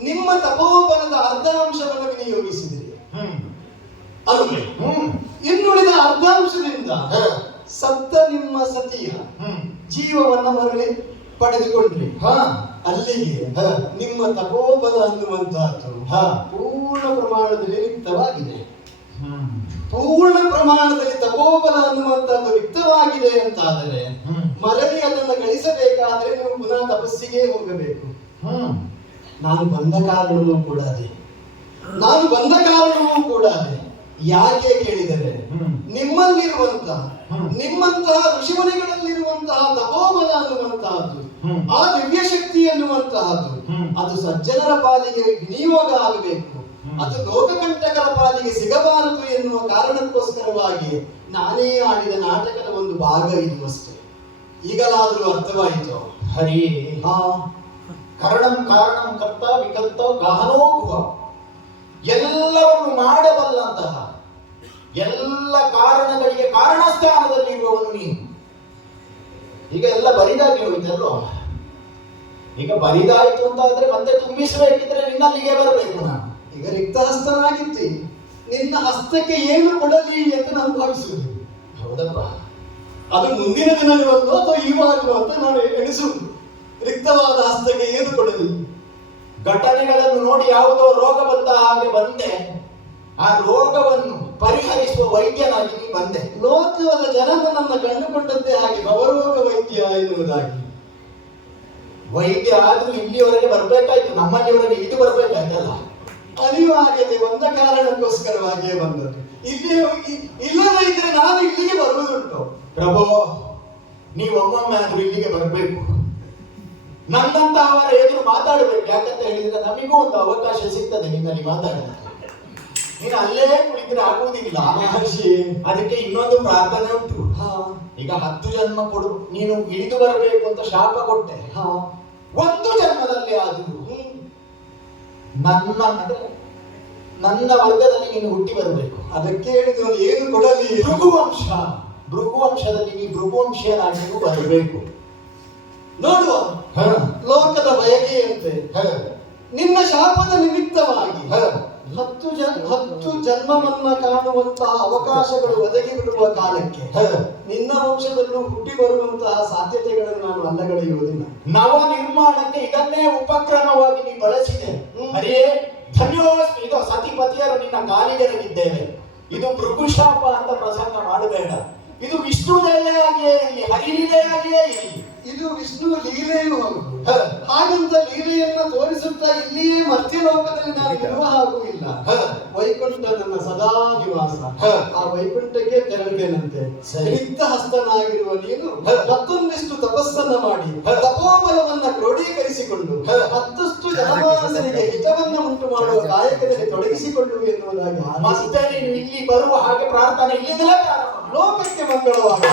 ನಿಮ್ಮ ತಪೋಬಲದ ಅರ್ಧಾಂಶವನ್ನು ವಿನಿಯೋಗಿಸಿದಿರಿ. ಅಲ್ವೇ? ಇನ್ನುಳಿದ ಅರ್ಧಾಂಶದಿಂದ ಸತ್ತ ನಿಮ್ಮ ಸತಿಯ ಜೀವವನ್ನ ಮರಳಿ ಪಡೆದುಕೊಂಡ್ರಿ. ಅಲ್ಲಿಗೆ ನಿಮ್ಮ ತಪೋಬಲ ಅನ್ನುವಂತಹದ್ದು ಪೂರ್ಣ ಪ್ರಮಾಣದಲ್ಲಿ ರಿಕ್ತವಾಗಿದೆ. ಪೂರ್ಣ ಪ್ರಮಾಣದಲ್ಲಿ ತಪೋಬಲ ಅನ್ನುವಂತಹದ್ದು ರಿಕ್ತವಾಗಿದೆ ಅಂತಾದರೆ ಮರಳಿ ಅದನ್ನು ಗಳಿಸಬೇಕಾದ್ರೆ ನೀವು ಪುನಃ ತಪಸ್ಸಿಗೆ ಹೋಗಬೇಕು. ನಾನು ಬಂದ ಕಾರಣವೂ ಕೂಡ ಅದೇ. ಯಾಕೆ ಕೇಳಿದರೆ ನಿಮ್ಮಂತಹ ಋಷಿಮುನಿಗಳಲ್ಲಿರುವಂತಹ ತಪೋಬಲ ಅನ್ನುವಂತಹದ್ದು, ಆ ದಿವ್ಯ ಶಕ್ತಿ ಅನ್ನುವಂತಹದ್ದು ಅದು ಸಜ್ಜನರ ಪಾಲಿಗೆ ವಿನಿಯೋಗ ಆಗಬೇಕು, ಅದು ಲೋಕಕಂಟಕರ ಪಾಲಿಗೆ ಸಿಗಬಾರದು ಎನ್ನುವ ಕಾರಣಕ್ಕೋಸ್ಕರವಾಗಿ ನಾನೇ ಆಡಿದ ನಾಟಕದ ಒಂದು ಭಾಗ ಇದು ಅಷ್ಟೇ. ಈಗಲಾದರೂ ಅರ್ಥವಾಯಿತು? ಹರಿ ಕರಣಂ ಕಾರಣಂ ಕರ್ತ ವಿಕರ್ತ ಗಹನೋ ಗುಹ, ಎಲ್ಲವನ್ನು ಮಾಡಬಲ್ಲಂತಹ ಎಲ್ಲ ಕಾರಣಗಳಿಗೆ ಕಾರಣಸ್ಥಾನದಲ್ಲಿರುವವನು ನೀನು. ಈಗ ಎಲ್ಲ ಬರಿದಾಗಿ ಹೋಯ್ತಲ್ವ? ಈಗ ಬರಿದಾಯ್ತು ಅಂತ ಆದ್ರೆ ಮತ್ತೆ ತುಂಬಿಸಬೇಕಿದ್ರೆ ನಿನ್ನಲ್ಲಿಗೆ ಬರಬೇಕು ನಾನು. ಈಗ ರಿಕ್ತಹಸ್ತನಾಗಿತ್ತಿ, ನಿನ್ನ ಹಸ್ತಕ್ಕೆ ಏನು ಕೊಡಲಿ ಅಂತ ನಾನು ಭಾವಿಸುವುದು. ಹೌದಪ್ಪ, ಅದು ಮುಂದಿನ ದಿನಗಳಲ್ಲೋ ಅಥವಾ ಈವಾಗಲೋ ಅಂತ ನಾನು ಎಣಿಸುವುದು. ರಿಕ್ತವಾದ ಹಸ್ತಕ್ಕೆ ಏನು ಕೊಡಲಿ? ಘಟನೆಗಳನ್ನು ನೋಡಿ ಯಾವುದೋ ರೋಗ ಬಂದ ಹಾಗೆ ಬಂದೆ, ಆ ರೋಗವನ್ನು ಪರಿಹರಿಸುವ ವೈದ್ಯನಾಗಿ ನೀ ಬಂದೆ. ಲೋಕದ ಜನರು ನನ್ನ ಕಂಡುಕೊಂಡಂತೆ ಹಾಗೆ ಭವರೋಗ ವೈದ್ಯ ಎನ್ನುವುದಾಗಿ. ವೈದ್ಯ ಆದ್ರೂ ಇಲ್ಲಿಯವರೆಗೆ ಬರ್ಬೇಕಾಯ್ತು, ನಮ್ಮಲ್ಲಿವರೆಗೆ ಇದು ಬರ್ಬೇಕಾಯ್ತಲ್ಲ. ಅನಿವಾರ್ಯತೆ ಬಂದ ಕಾರಣಕ್ಕೋಸ್ಕರವಾಗಿಯೇ ಬಂದದ್ದು. ಇಲ್ಲದೇ ಇದ್ರೆ ನಾನು ಇಲ್ಲಿಗೆ ಬರುವುದುಂಟು. ಪ್ರಭು, ನೀವೊಮ್ಮೊಮ್ಮೆ ಆದ್ರೂ ಇಲ್ಲಿಗೆ ಬರಬೇಕು, ನನ್ನಂತಹವರ ಎದುರು ಮಾತಾಡಬೇಕು. ಯಾಕಂತ ಹೇಳಿದ್ರೆ ನಮಗೂ ಒಂದು ಅವಕಾಶ ಸಿಗ್ತದೆ ನಿನ್ನಲ್ಲಿ ಮಾತಾಡೋದಕ್ಕೆ. ನೀನು ಅಲ್ಲೇ ಕುಳಿತರೆ ಆಗುವುದಿಲ್ಲ ಮಹರ್ಷಿ. ಅದಕ್ಕೆ ಇನ್ನೊಂದು ಪ್ರಾರ್ಥನೆ ಉಂಟು. ಈಗ 10 ಜನ್ಮ ಕೊಡು, ನೀನು ಇಳಿದು ಬರಬೇಕು ಅಂತ ಶಾಪ ಕೊಟ್ಟೆ. 1 ಜನ್ಮದಲ್ಲಿ ಆದರೂ ನನ್ನ ವರ್ಗದಲ್ಲಿ ನೀನು ಹುಟ್ಟಿ ಬರಬೇಕು. ಅದಕ್ಕೆ ಹೇಳಿದ್ರು ಏನು ಕೊಡಲಿ? ಭೃಗುವಂಶದಲ್ಲಿ ನೀ ಭೃಗುವಂಶೀಯನಾಗಿ ಬರಬೇಕು. ನೋಡುವ, ಲೋಕದ ಬಯಕೆಯಂತೆ ನಿನ್ನ ಶಾಪದ ನಿಮಿತ್ತವಾಗಿ 10 ಜನ್ಮವನ್ನ ಕಾಣುವಂತಹ ಅವಕಾಶಗಳು ಒದಗಿ ಬಿಡುವ ಕಾಲಕ್ಕೆ ನಿನ್ನ ವಂಶದಲ್ಲೂ ಹುಟ್ಟಿ ಬರುವಂತಹ ಸಾಧ್ಯತೆಗಳನ್ನು ನಾನು ಅಲ್ಲಗಳೆಯುವುದಿಲ್ಲ. ನವ ನಿರ್ಮಾಣಕ್ಕೆ ಇದನ್ನೇ ಉಪಕ್ರಮವಾಗಿ ನೀ ಬಳಸಿದೆ. ಅರೇ ಧನ್ಯೋಸ್ಮಿ. ಇದು ಸತಿಪತಿಯರು ನಿನ್ನ ಕಾಲಿಗೆರಗಿದ್ದೇವೆ. ಇದು ಭೃಗುಶಾಪ ಅಂತ ಪ್ರಸಂಗ ಮಾಡಬೇಡ. ಇದು ವಿಷ್ಣು ಲೀಲೆಯಾಗಿಯೇ ಇರಲಿ, ಹರಿಲೀಲೆಯಾಗಿಯೇ ಇರಲಿ. ಇದು ವಿಷ್ಣು ಲೀಲೆಯೂ ಹೌದು. ಹಾಗಂತ ಲೀಲೆಯನ್ನ ತೋರಿಸುತ್ತಾ ಇಲ್ಲಿಯೇ ಮರ್ತ್ಯಲೋಕದಲ್ಲಿ ನಾನು ಇರುವ ಹಾಗೂ ಇಲ್ಲ. ವೈಕುಂಠ ನನ್ನ ಸದಾ ನಿವಾಸ. ಆ ವೈಕುಂಠಕ್ಕೆ ತೆರಳಿದ್ದೇನಂತೆ. ರಿಕ್ತ ಹಸ್ತನಾಗಿರುವ ನೀನು ಮತ್ತೊಂದಿಷ್ಟು ತಪಸ್ಸನ್ನ ಮಾಡಿ ತಪೋಬಲವನ್ನ ಕ್ರೋಢೀಕರಿಸಿಕೊಂಡು ಮತ್ತಷ್ಟು ಜನಮಾನಸರಿಗೆ ಹಿತವನ್ನ ಉಂಟು ಮಾಡುವ ಕಾಯಕದಲ್ಲಿ ತೊಡಗಿಸಿಕೊಳ್ಳು ಎನ್ನುವುದಾಗಿ ಮತ್ತೆ ನೀನು ಇಲ್ಲಿ ಬರುವ ಹಾಗೆ ಪ್ರಾರ್ಥನೆ ಇಲ್ಲಿಂದಲೇ ಪ್ರಾರಂಭ. ಲೋಕಕ್ಕೆ ಮಂಗಳವಾಗಿ.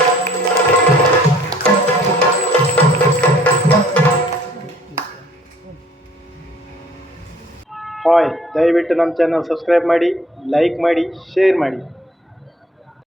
ಹಾಯ್, ದಯವಿಟ್ಟು ನಮ್ಮ ಚಾನಲ್ ಸಬ್ಸ್ಕ್ರೈಬ್ ಮಾಡಿ, ಲೈಕ್ ಮಾಡಿ, ಶೇರ್ ಮಾಡಿ.